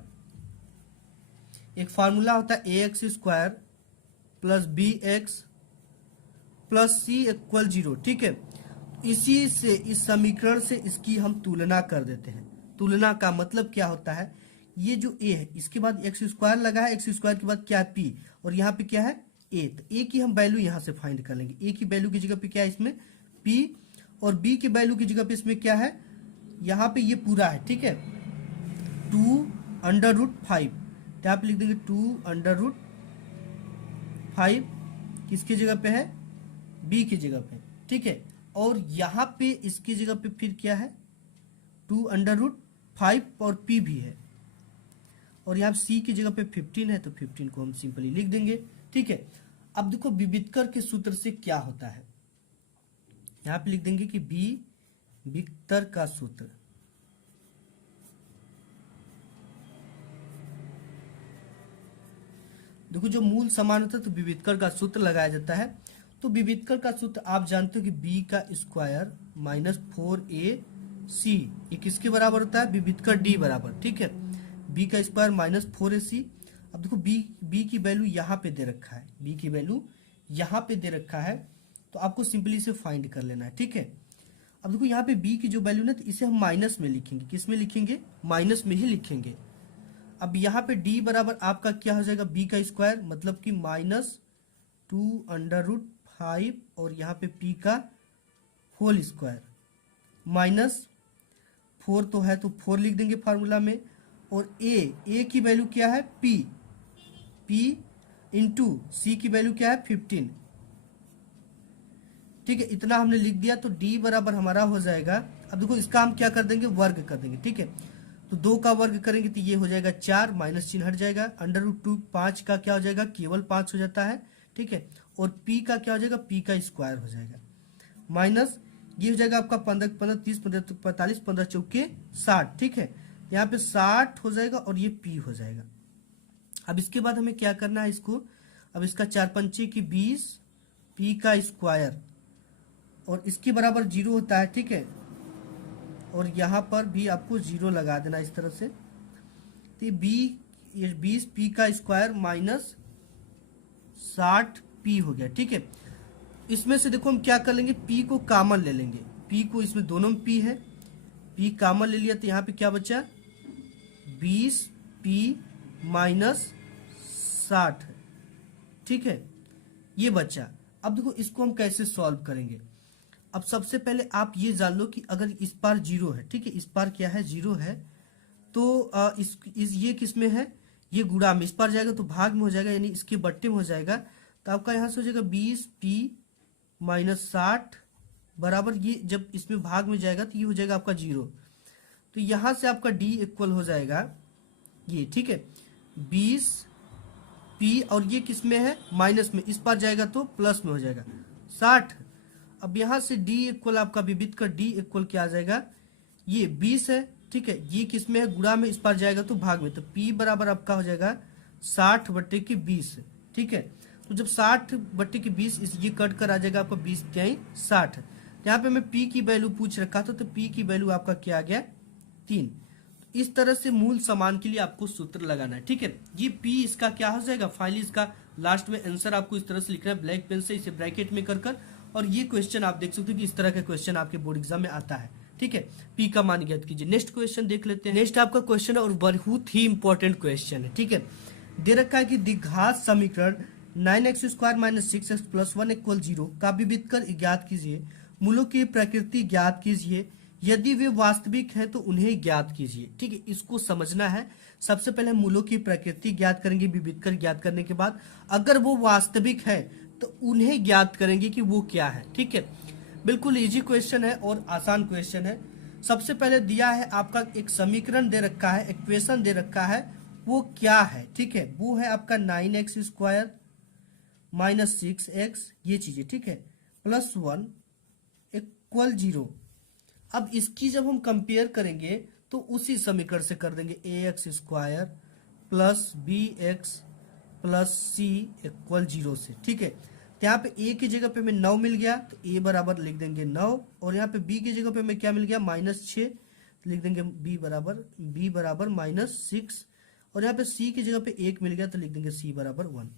एक फार्मूला होता है ax² plus bx plus c equal 0, ठीक है। इसी से, इस समीकरण से इसकी हम तुलना कर देते हैं। तुलना का मतलब क्या होता है, ये जो a है इसके बाद x² लगा है, x² के बाद क्या है p, और यहाँ पे क्या है a, तो a की हम वैल्यू यहाँ से फाइंड कर लेंगे। a की वैल्यू की जगह पे क्या है इसमें p, और b की वैल्यू की जगह पे इसमें क्या है, यहाँ पे ये पूरा है, ठीक है, 2√5, तो यहाँ पे लिख देंगे 2√5, किसकी जगह पे है, b की जगह पे, ठीक है। और यहाँ पे इसकी जगह पे फिर क्या है, 2√5 और p भी है, और यहाँ c की जगह पे 15 है, तो 15 को हम सिंपली लिख देंगे, ठीक है। अब देखो विविधकर के सूत्र से क्या होता है, यहाँ पे लिख देंगे कि विविधकर का सूत्र, देखो जो मूल समान होता है तो विविधकर का सूत्र लगाया जाता है। तो विविधकर का सूत्र आप जानते हो कि b का स्क्वायर माइनस 4ac, ये किसके बराबर होता है, विविधकर d बराबर, ठीक है, b का स्क्वायर माइनस 4ac। अब देखो b की वैल्यू यहाँ पे दे रखा है, b की वैल्यू यहाँ पे दे रखा है, तो आपको सिंपली इसे फाइंड कर लेना है, ठीक है। अब देखो यहाँ पे b की जो वैल्यू ना, तो इसे हम माइनस में लिखेंगे, किस में लिखेंगे, माइनस में ही लिखेंगे। अब यहाँ पे d बराबर आपका क्या हो जाएगा, b का स्क्वायर, मतलब कि माइनस 2√5, और यहाँ पे p का होल स्क्वायर, माइनस 4 तो है तो 4 लिख देंगे फार्मूला में, और a की वैल्यू क्या है, p इंटू c की वैल्यू क्या है, 15, ठीक है। इतना हमने लिख दिया, तो d बराबर हमारा हो जाएगा। अब देखो इसका हम क्या कर देंगे, वर्ग कर देंगे, ठीक है। तो 2 का वर्ग करेंगे तो ये हो जाएगा 4, माइनस चिन्ह हट जाएगा, √2, 5 का क्या हो जाएगा, केवल 5 हो जाता है, ठीक है। और p का क्या हो जाएगा, p का स्क्वायर हो जाएगा, माइनस ये हो जाएगा आपका 15, 15, 30, 15, 45, 15 चौके 60, ठीक है। यहाँ पे 60 हो जाएगा, और ये p हो जाएगा। अब इसके बाद हमें क्या करना है इसको, अब इसका 4 पंचे की 20, p का स्क्वायर, और इसके बराबर 0 होता है, ठीक है। और यहाँ पर भी आपको 0 लगा देना इस तरह से, तो ये 20 p का स्क्वायर माइनस 60 p हो गया, ठीक है। इसमें से देखो हम क्या कर लेंगे, p को कॉमन ले लेंगे, p को, इसमें दोनों में p है, p कॉमन ले लिया तो यहाँ पे क्या बचा, 20p माइनस 60, ठीक है, ये बचा। अब देखो इसको हम कैसे सॉल्व करेंगे। अब सबसे पहले आप ये जान लो कि अगर इस पार 0 है, ठीक है, इस पार क्या है, 0 है, तो ये किस में है, ये गुणा में, इस पार जाएगा तो भाग में हो जाएगा, यानी इसके बट्टे में हो जाएगा, तो आपका यहाँ से हो जाएगा 20p माइनस 60 बराबर, ये जब इसमें भाग में जाएगा तो ये हो जाएगा आपका 0, तो यहाँ से आपका d इक्वल हो जाएगा ये, ठीक है, 20p, और ये किस में है, माइनस में, इस पार जाएगा तो प्लस में हो जाएगा 60। अब यहाँ से d इक्वल आपका विविध का d इक्वल क्या आ जाएगा, ये 20 है, ठीक है, ये किस में है, गुणा में, इस पार जाएगा तो भाग में, तो p बराबर आपका हो जाएगा 60/20। ठीक है, तो जब 60/20 ये कट कर आ जाएगा आपका 20 त्याई 60। यहाँ पे मैं p की वैल्यू पूछ रखा था, तो p की वैल्यू आपका क्या आ गया 3। इस तरह से मूल समान के लिए आपको सूत्र लगाना है। ठीक है, ये p इसका क्या हो जाएगा, फाइनली इसका लास्ट में आंसर आपको इस तरह से लिखना है ब्लैक पेन से, इसे ब्रैकेट में कर और ये क्वेश्चन आप देख सकते हो कि इस तरह का क्वेश्चन आपके बोर्ड एग्जाम में आता है। ठीक है, पी का मान ज्ञात कीजिए। नेक्स्ट क्वेश्चन देख लेते हैं। नेक्स्ट आपका क्वेश्चन है और बहुत ही इंपॉर्टेंट क्वेश्चन है। ठीक है, दे रखा है कि द्विघात समीकरण 9x² - 6x + 1 = 0 का विविध कर ज्ञात कीजिए। मूलों की प्रकृति ज्ञात कीजिए। यदि वे वास्तविक है तो उन्हें ज्ञात कीजिए। ठीक है, इसको समझना है। सबसे पहले मूलों की प्रकृति ज्ञात करेंगे विविध कर ज्ञात करने के बाद, अगर वो वास्तविक है तो उन्हें ज्ञात करेंगे कि वो क्या है। ठीक है, बिल्कुल इजी क्वेश्चन है और आसान क्वेश्चन है। सबसे पहले दिया है आपका एक समीकरण दे रखा है, इक्वेशन दे रखा है, वो क्या है। ठीक है, वो है आपका 9x² - 6x, ये चीजें। ठीक है, +1 = 0। अब इसकी जब हम कंपेयर करेंगे तो उसी समीकरण से कर देंगे, ax² + bx + c = 0 से। ठीक है, तो यहाँ पे a की जगह पे हमें 9 मिल गया, तो a बराबर लिख देंगे 9, और यहाँ पे b की जगह पे हमें क्या मिल गया -6, लिख देंगे b बराबर -6, और यहाँ पे c की जगह पे 1 मिल गया तो लिख देंगे c बराबर 1।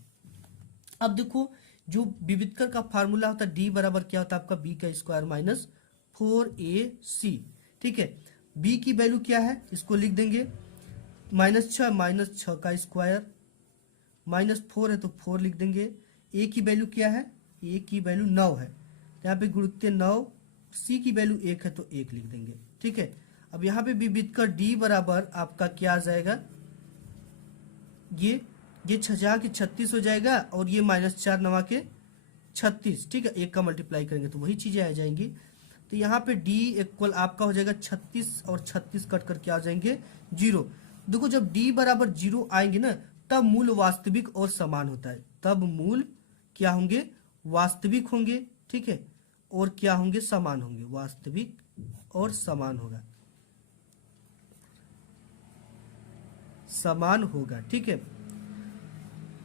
अब देखो, जो विविधकर का फार्मूला होता है d बराबर क्या होता है आपका b² - 4ac। ठीक है, b की वैल्यू क्या है, इसको लिख देंगे -6 का स्क्वायर, -4 है तो 4 लिख देंगे। a की वैल्यू क्या है, a की वैल्यू 9 है, यहाँ पे गुणित 9, c की वैल्यू 1 है तो 1 लिख देंगे। ठीक है, अब यहाँ पे विविधकर d बराबर आपका क्या आ जाएगा, ये 6 के 36 हो जाएगा, और ये -4 9 के 36। ठीक है, 1 का मल्टीप्लाई करेंगे तो वही चीजें आ जाएंगी। तो यहाँ पे d इक्वल आपका हो जाएगा 36, और 36 कट करके आ जाएंगे 0। देखो, जब d बराबर 0 आएंगे ना, तब मूल वास्तविक और समान होता है, तब मूल क्या होंगे, वास्तविक होंगे। ठीक है, और क्या होंगे, समान होंगे, वास्तविक और समान होगा, समान होगा। ठीक है,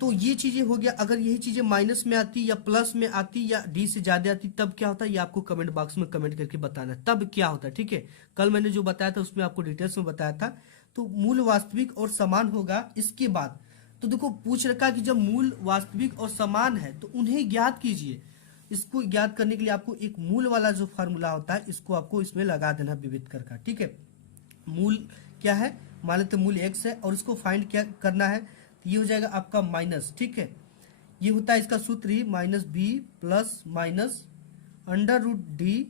तो ये चीजें हो गया। अगर यही चीजें माइनस में आती या प्लस में आती या डी से ज्यादा आती तब क्या होता है, ये आपको कमेंट बॉक्स में कमेंट करके बताना है तब क्या होता है। ठीक है, कल मैंने जो बताया था उसमें आपको डिटेल्स में बताया था। तो मूल वास्तविक और समान होगा। इसके बाद तो देखो, पूछ रखा कि जब मूल वास्तविक और समान है तो उन्हें ज्ञात कीजिए। इसको ज्ञात करने के लिए आपको एक मूल वाला जो फार्मूला होता है इसको आपको इसमें लगा देना विविध कर का। ठीक है, मूल क्या है, मान लेते मूल x है, और इसको फाइंड क्या करना है, तो ये हो जाएगा आपका माइनस। ठीक है, ये होता है इसका सूत्र ही -b + √d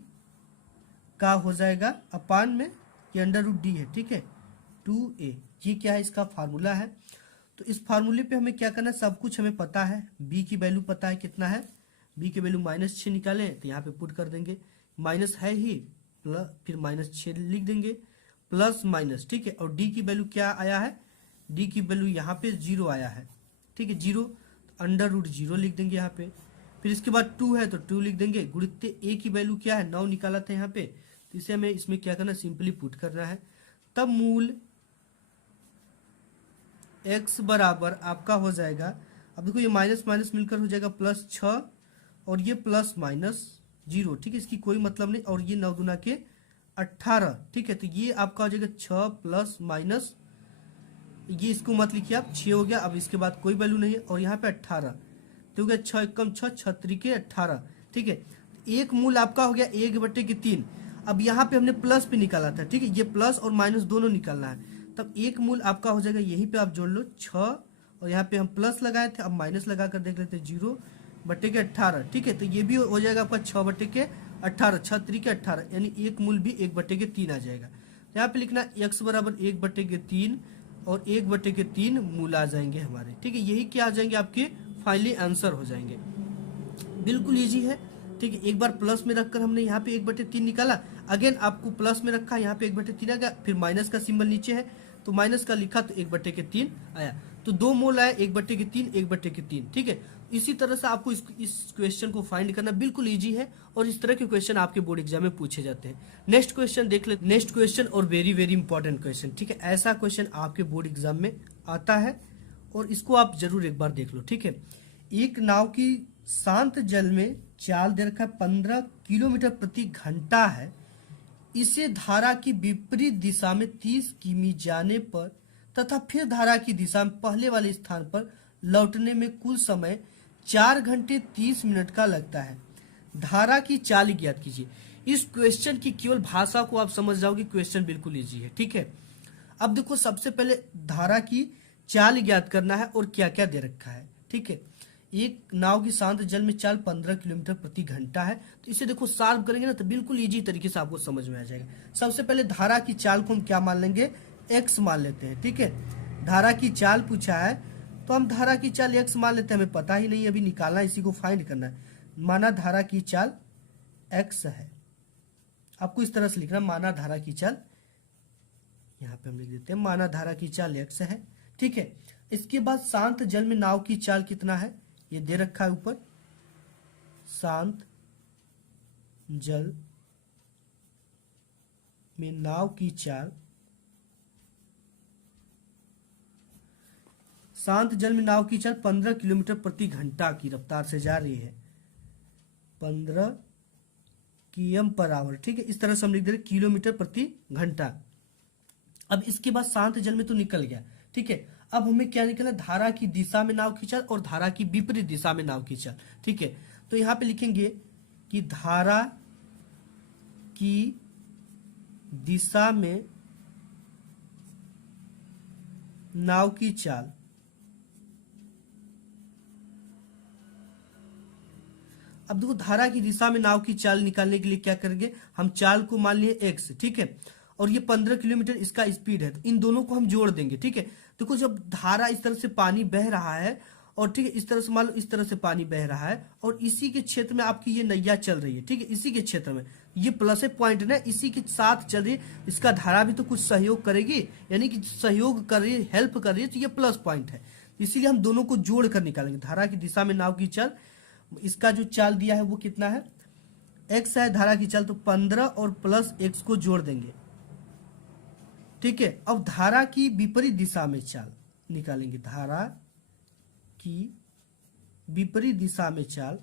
का हो जाएगा अपान में, ये √d है। ठीक है, 2a, ये क्या है, इसका फार्मूला है। तो इस फार्मूले पे हमें क्या करना है, सब कुछ हमें पता है। b की वैल्यू पता है कितना है, b की वैल्यू -6 निकाले तो यहाँ पे पुट कर देंगे, माइनस है ही, प्लस फिर -6 लिख देंगे, प्लस माइनस। ठीक है, और d की वैल्यू क्या आया है, d की वैल्यू यहाँ पे 0 आया है। ठीक है, 0 √0 लिख देंगे यहाँ पे, फिर इसके बाद 2 है तो 2 लिख देंगे, गुणित a की वैल्यू क्या है 9 निकाला था यहाँ पे, तो इसे हमें इसमें क्या करना, सिंपली पुट करना है। तब मूल x बराबर आपका हो जाएगा, अब देखो ये माइनस माइनस मिलकर हो जाएगा +6, और ये +-0। ठीक है, इसकी कोई मतलब नहीं, और ये 9 दूना के 18। ठीक है, तो ये आपका हो जाएगा 6 +- ये इसको मत लिखिए आप, 6 हो गया। अब इसके बाद कोई वैल्यू नहीं है, और यहाँ पे 18 तो हो गया 6 × 6 = 18। ठीक है, एक मूल आपका हो गया 1/3। अब यहाँ पे हमने प्लस भी निकाला था। ठीक है, ये प्लस और माइनस दोनों निकालना है, तब एक मूल आपका हो जाएगा, यहीं पे आप जोड़ लो 6, और यहाँ पे हम प्लस लगाए थे, अब माइनस लगा कर देख लेते हैं 0/18। ठीक है, तो ये भी हो जाएगा आपका 6/18, 6 × 18, यानी एक मूल भी 1/3 आ जाएगा। तो यहाँ पे लिखना x बराबर 1/3 और 1/3 मूल आ जाएंगे हमारे। ठीक है, यही क्या आ जाएंगे, आपके फाइनली आंसर हो जाएंगे। बिल्कुल इजी है। ठीक है, एक बार प्लस में रखकर हमने यहाँ पे 1/3 निकाला, अगेन आपको प्लस में रखा, यहाँ पे 1/3 आ गया, फिर माइनस का सिंबल नीचे है तो माइनस का लिखा तो 1/3 आया। तो 2 मोल आए, 1/3, 1/3, ठीक है। इसी तरह से आपको इस क्वेश्चन को फाइंड करना बिल्कुल इजी है और इस तरह के क्वेश्चन आपके बोर्ड एग्जाम में पूछे जाते हैं। नेक्स्ट क्वेश्चन देख ले, नेक्स्ट क्वेश्चन और वेरी वेरी इंपॉर्टेंट क्वेश्चन, ठीक है। ऐसा क्वेश्चन आपके बोर्ड एग्जाम में आता है और इसको आप जरूर एक बार देख लो, ठीक है। एक नाव की शांत जल में चाल दे रखा 15 किलोमीटर प्रति घंटा है। इसे धारा की विपरीत दिशा में 30 किमी जाने पर तथा फिर धारा की दिशा में पहले वाले स्थान पर लौटने में कुल समय 4 घंटे 30 मिनट का लगता है। धारा की चाल ज्ञात कीजिए। इस क्वेश्चन की केवल भाषा को आप समझ जाओगे, क्वेश्चन बिल्कुल इजी है, ठीक है। अब देखो, सबसे पहले धारा की चाल ज्ञात करना है और क्या क्या दे रखा है, ठीक है। एक नाव की शांत जल में चाल 15 किलोमीटर प्रति घंटा है। तो इसे देखो सॉल्व करेंगे ना तो बिल्कुल इजी तरीके से आपको समझ में आ जाएगा। सबसे पहले धारा की चाल को हम क्या मान लेंगे, एक्स मान लेते हैं, ठीक है। धारा की चाल पूछा है तो हम धारा की चाल एक्स मान लेते हैं, हमें पता ही नहीं अभी निकालना, इसी को फाइंड करना है। माना धारा की चाल एक्स है, आपको इस तरह से लिखना, माना धारा की चाल, यहाँ पे हम लिख देते हैं माना धारा की चाल एक्स है, ठीक है। इसके बाद शांत जल में नाव की चाल कितना है, ये दे रखा है ऊपर। शांत जल में नाव की चाल, शांत जल में नाव की चाल 15 किलोमीटर प्रति घंटा की रफ्तार से जा रही है, 15 km/h, ठीक है। इस तरह से हम लिख दे रहे किलोमीटर प्रति घंटा। अब इसके बाद शांत जल में तो निकल गया, ठीक है। अब हमें क्या निकला, धारा की दिशा में नाव की चाल और धारा की विपरीत दिशा में नाव की चाल, ठीक है। तो यहां पे लिखेंगे कि धारा की दिशा में नाव की चाल, अब देखो धारा की दिशा में नाव की चाल निकालने के लिए क्या करेंगे, हम चाल को मान लिए एक्स, ठीक है, और ये 15 किलोमीटर इसका स्पीड है, तो इन दोनों को हम जोड़ देंगे, ठीक है। देखो जब धारा इस तरह से पानी बह रहा है और ठीक है इस तरह से मान लो इस तरह से पानी बह रहा है और इसी के क्षेत्र में आपकी ये नैया चल रही है, ठीक है। इसी के क्षेत्र में ये प्लस है पॉइंट ना, इसी के साथ चल रही है, इसका धारा भी तो कुछ सहयोग करेगी, यानी कि सहयोग कर रही है, हेल्प कर रही है, तो ये प्लस पॉइंट है। इसीलिए हम दोनों को जोड़ कर निकालेंगे। धारा की दिशा में नाव की चाल, इसका जो चाल दिया है वो कितना है, एक्स है धारा की चाल, तो 15 और प्लस एक्स को जोड़ देंगे, ठीक है। अब धारा की विपरीत दिशा में चाल निकालेंगे, धारा की विपरीत दिशा में चाल,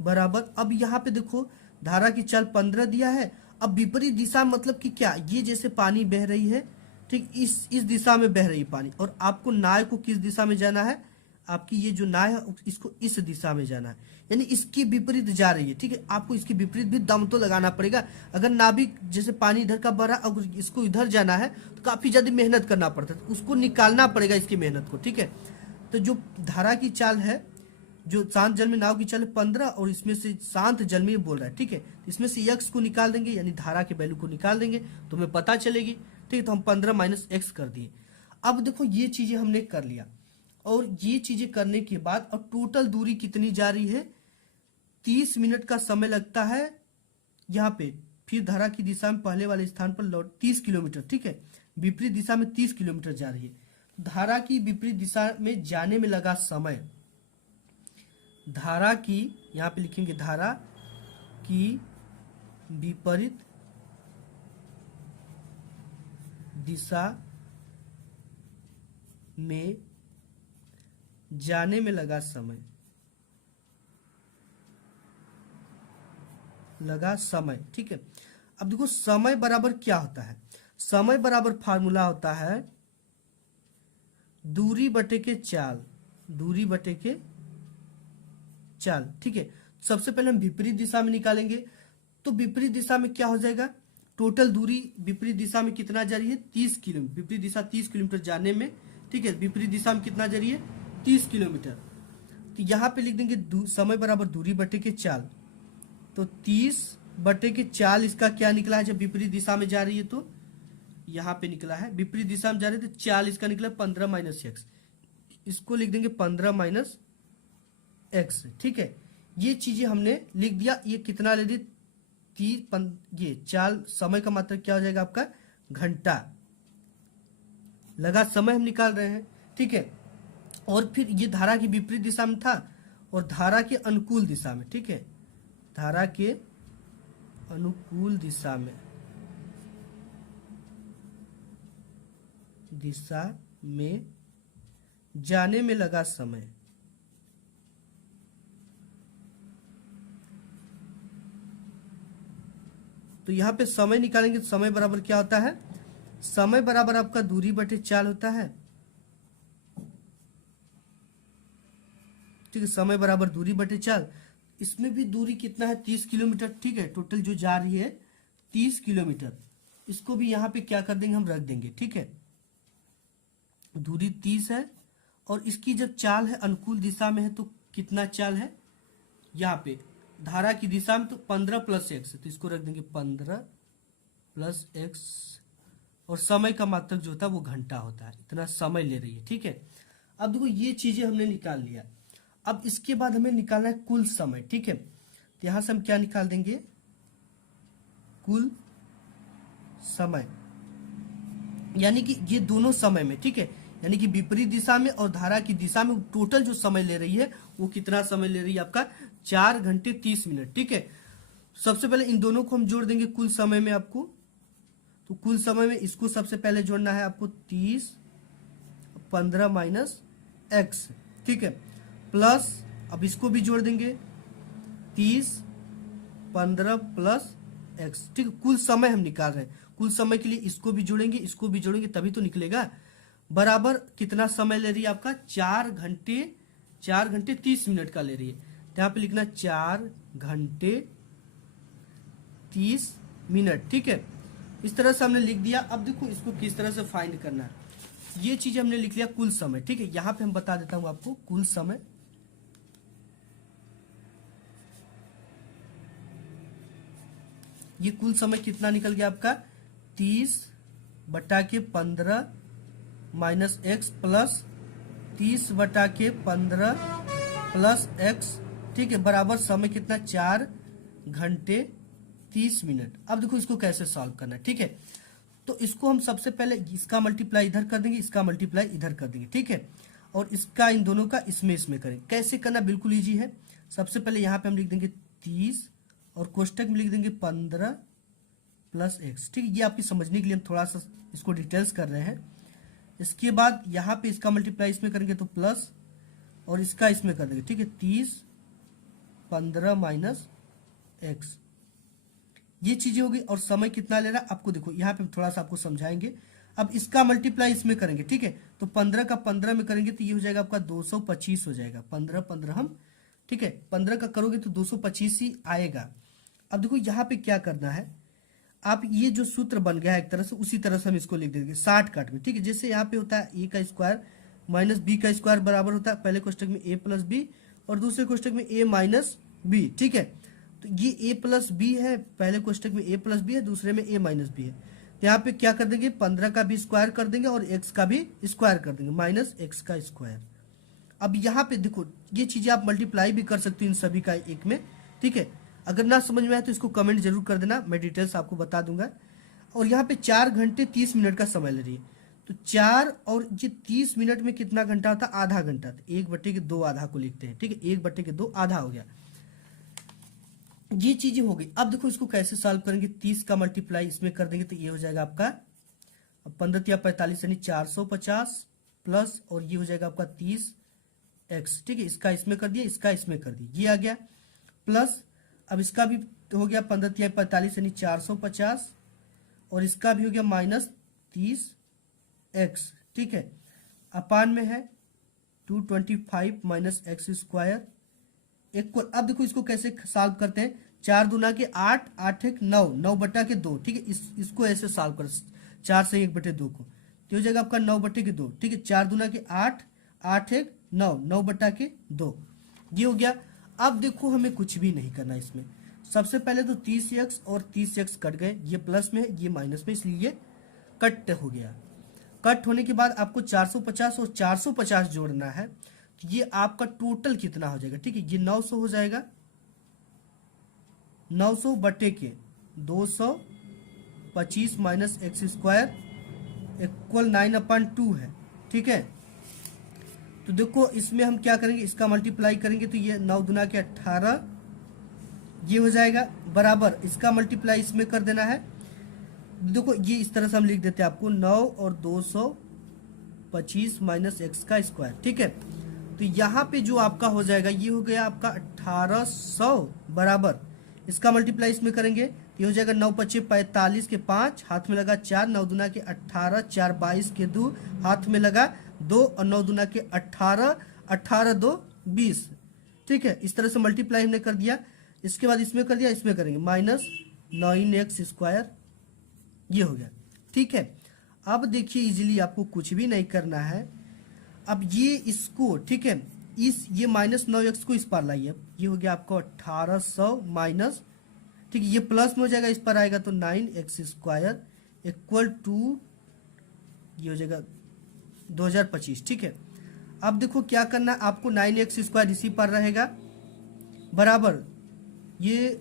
बराबर, अब यहां पे देखो धारा की चाल 15 दिया है, अब विपरीत दिशा मतलब कि क्या, ये जैसे पानी बह रही है, ठीक, इस दिशा में बह रही है पानी, और आपको नाव को किस दिशा में जाना है, आपकी ये जो नाव है इसको इस दिशा में जाना है, यानी इसकी विपरीत जा रही है, ठीक है। आपको इसकी विपरीत भी दम तो लगाना पड़ेगा। अगर नाविक जैसे पानी इधर का बह रहा है, अगर इसको इधर जाना है तो काफी ज्यादा मेहनत करना पड़ता है, तो उसको निकालना पड़ेगा इसकी मेहनत को, ठीक है। तो जो धारा की चाल है, जो शांत जल में नाव की चाल 15 और इसमें से शांत जल में बोल रहा है, ठीक है, इसमें से एक्स को निकाल देंगे, यानी धारा के वैल्यू को निकाल देंगे तो हमें पता चलेगी, ठीक है। तो हम 15 माइनस एक्स कर दिए। अब देखो ये चीजें हमने कर लिया, और ये चीजें करने के बाद अब टोटल दूरी कितनी जा रही है, 30 मिनट का समय लगता है यहाँ पे। फिर धारा की दिशा में पहले वाले स्थान पर लौट 30 किलोमीटर, ठीक है, विपरीत दिशा में 30 किलोमीटर जा रही है। धारा की विपरीत दिशा में जाने में लगा समय, धारा की, यहां पे लिखेंगे धारा की विपरीत दिशा में जाने में लगा समय, ठीक है। अब देखो समय बराबर क्या होता है, समय बराबर फार्मूला होता है दूरी बटे के चाल, दूरी बटे के चाल, ठीक है। सबसे पहले हम विपरीत दिशा में निकालेंगे, तो विपरीत दिशा में क्या हो जाएगा, टोटल दूरी विपरीत दिशा में कितना जा रही है, 30 किलोमीटर, विपरीत दिशा 30 किलोमीटर जाने में, ठीक है। विपरीत दिशा में कितना जा रही है, 30 किलोमीटर। तो यहाँ पे लिख देंगे समय बराबर दूरी बटे के चाल, तो 30 बटे के चाल इसका क्या निकला है, जब विपरीत दिशा में जा रही है तो यहाँ पे निकला है, विपरीत दिशा में जा रही है तो चाल इसका निकला 15 माइनस एक्स, इसको लिख देंगे 15 माइनस एक्स, ठीक है। ये चीजें हमने लिख दिया। ये कितना ले रही, ये चाल समय का मात्रक क्या हो जाएगा आपका, घंटा लगा समय हम निकाल रहे हैं, ठीक है। और फिर ये धारा की विपरीत दिशा में था और धारा के अनुकूल दिशा में, ठीक है, धारा के अनुकूल दिशा में जाने में लगा समय। तो यहां पे समय निकालेंगे तो समय बराबर क्या होता है, समय बराबर आपका दूरी बटे चाल होता है, ठीक है। समय बराबर दूरी बटे चाल, इसमें भी दूरी कितना है, 30 किलोमीटर, ठीक है। टोटल जो जा रही है 30 किलोमीटर, इसको भी यहाँ पे क्या कर देंगे, हम रख देंगे, ठीक है। दूरी 30 है और इसकी जब चाल है अनुकूल दिशा में है तो कितना चाल है, यहाँ पे धारा की दिशा में तो 15 + x, तो इसको रख देंगे 15 + x, और समय का मात्रक जो होता है वो घंटा होता है, इतना समय ले रही है, ठीक है। अब देखो ये चीजें हमने निकाल लिया। अब इसके बाद हमें निकालना है कुल समय, ठीक है। तो यहां से हम क्या निकाल देंगे, कुल समय, यानी कि ये दोनों समय में, ठीक है, यानी कि विपरीत दिशा में और धारा की दिशा में टोटल जो समय ले रही है वो कितना समय ले रही है आपका, 4 घंटे 30 मिनट, ठीक है। सबसे पहले इन दोनों को हम जोड़ देंगे कुल समय में आपको। तो कुल समय में इसको सबसे पहले जोड़ना है आपको 30 15 - x, ठीक है, प्लस अब इसको भी जोड़ देंगे 30 15 + x, ठीक है। कुल समय हम निकाल रहे हैं, कुल समय के लिए इसको भी जोड़ेंगे, इसको भी जोड़ेंगे, तभी तो निकलेगा। बराबर कितना समय ले रही है आपका, 4 घंटे 30 मिनट का ले रही है। तो यहाँ पे लिखना 4 घंटे 30 मिनट, ठीक है। इस तरह से हमने लिख दिया। अब देखो इसको किस तरह से फाइंड करना है, ये चीज हमने लिख लिया कुल समय, ठीक है। यहां पे हम बता देता हूं आपको कुल समय, ये कुल समय कितना निकल गया आपका, 30/15 - x प्लस 30/15 + x, ठीक है, बराबर समय कितना, 4 घंटे 30 मिनट। अब देखो इसको कैसे सॉल्व करना है, ठीक है। तो इसको हम सबसे पहले इसका मल्टीप्लाई इधर कर देंगे, इसका मल्टीप्लाई इधर कर देंगे, ठीक है, और इसका इन दोनों का इसमें करेंगे। कैसे करना, बिल्कुल इजी है। सबसे पहले यहाँ पे हम लिख देंगे 30 और कोष्टक में लिख देंगे 15 + x, ठीक है। ये आपकी समझने के लिए हम थोड़ा सा इसको डिटेल्स कर रहे हैं। इसके बाद यहाँ पे इसका मल्टीप्लाई इसमें करेंगे तो प्लस, और इसका इसमें कर देंगे, ठीक है, 30 15 - x, ये चीजें होगी। और समय कितना ले रहा है आपको, देखो यहाँ पे थोड़ा सा आपको समझाएंगे। अब इसका मल्टीप्लाई इसमें करेंगे, ठीक है, तो 15 का 15 में करेंगे तो ये हो जाएगा आपका 225 हो जाएगा, 15 15 हम, ठीक है, 15 का करोगे तो 225 ही आएगा। अब देखो यहाँ पे क्या करना है, आप ये जो सूत्र बन गया है एक तरह से, उसी तरह से हम इसको लिख देंगे 60 काट में, ठीक है। जैसे यहाँ पे होता है a का स्क्वायर - b का स्क्वायर बराबर होता है पहले कोष्टक में a + b और दूसरे कोष्टक में a - b, ठीक है। तो ये a + b है, पहले कोष्टक में a + b है, दूसरे में a - b है। तो यहाँ पे क्या कर देंगे, 15 का भी स्क्वायर कर देंगे और x का भी स्क्वायर कर देंगे, -x का स्क्वायर। अब यहाँ पे देखो ये चीजें आप मल्टीप्लाई भी कर सकते हो इन सभी का एक में, ठीक है। अगर ना समझ में आए तो इसको कमेंट जरूर कर देना, मैं डिटेल्स आपको बता दूंगा। और यहाँ पे 4 घंटे 30 मिनट का समय ले रही है, तो 4 और ये 30 मिनट में कितना घंटा होता है, आधा घंटा। 1/2 आधा को लिखते हैं, ठीक है, 1/2 आधा हो गया। ये चीजें हो गई। अब देखो इसको कैसे सॉल्व करेंगे, 30 का मल्टीप्लाई इसमें कर देंगे तो ये हो जाएगा आपका 15 × 45 यानी 450 प्लस, और ये हो जाएगा आपका 30x, ठीक है। इसका इसमें कर दिया, इसका इसमें कर दिया, ये आ गया प्लस। अब इसका भी हो गया 15 × 45 यानी 450, और इसका भी हो गया -30x, ठीक है, अपान में है 225 - x स्क्वायर इक्वल। अब देखो इसको कैसे सॉल्व करते हैं, 4 दूना के 8, 8 1 9, 9/2, ठीक है। इसको ऐसे सॉल्व कर, 4 से 1/2 को, तो हो जाएगा आपका 9/2, ठीक है। 4 दूना के 8, 8 1 9, 9/2, ये हो गया। अब देखो हमें कुछ भी नहीं करना इसमें, सबसे पहले तो 30x और 30x कट गए, ये प्लस में है ये माइनस में, इसलिए ये कट हो गया। कट होने के बाद आपको 450 और 450 जोड़ना है, तो ये आपका टोटल कितना हो जाएगा, ठीक है, ये 900 हो जाएगा, 900 बटे के 225 माइनस एक्स स्क्वायर इक्वल 9/2 है। ठीक है, तो देखो इसमें हम क्या करेंगे, इसका मल्टीप्लाई करेंगे तो ये 9 दूना के 18 ये हो जाएगा, बराबर इसका मल्टीप्लाई इसमें कर देना है। देखो ये इस तरह से हम लिख देते हैं आपको 9 और 225 माइनस एक्स का स्क्वायर। ठीक है, तो यहाँ पे जो आपका हो जाएगा ये हो गया आपका 1800 बराबर इसका मल्टीप्लाई इसमें करेंगे, ये हो जाएगा 9 × 5 = 45 के 5 हाथ में लगा 4, 9 दूना के 18, 4 22 के 2 हाथ में लगा 2 और 9 दूना के 18, 18 2 20। ठीक है, इस तरह से मल्टीप्लाई हमने कर दिया। इसके बाद इसमें कर दिया, इसमें करेंगे माइनस 9x स्क्वायर, ये हो गया। ठीक है, अब देखिए इजीली आपको कुछ भी नहीं करना है। अब ये इसको, ठीक है, इस ये माइनस 9x को इस पर लाइए, ये हो गया आपको 1800 माइनस, ठीक है, ये प्लस में हो जाएगा, इस पर आएगा तो 9x स्क्वायर इक्वल टू ये हो जाएगा 2025। ठीक है, अब देखो क्या करना है आपको, 9x स्क्वायर इसी पर रहेगा बराबर ये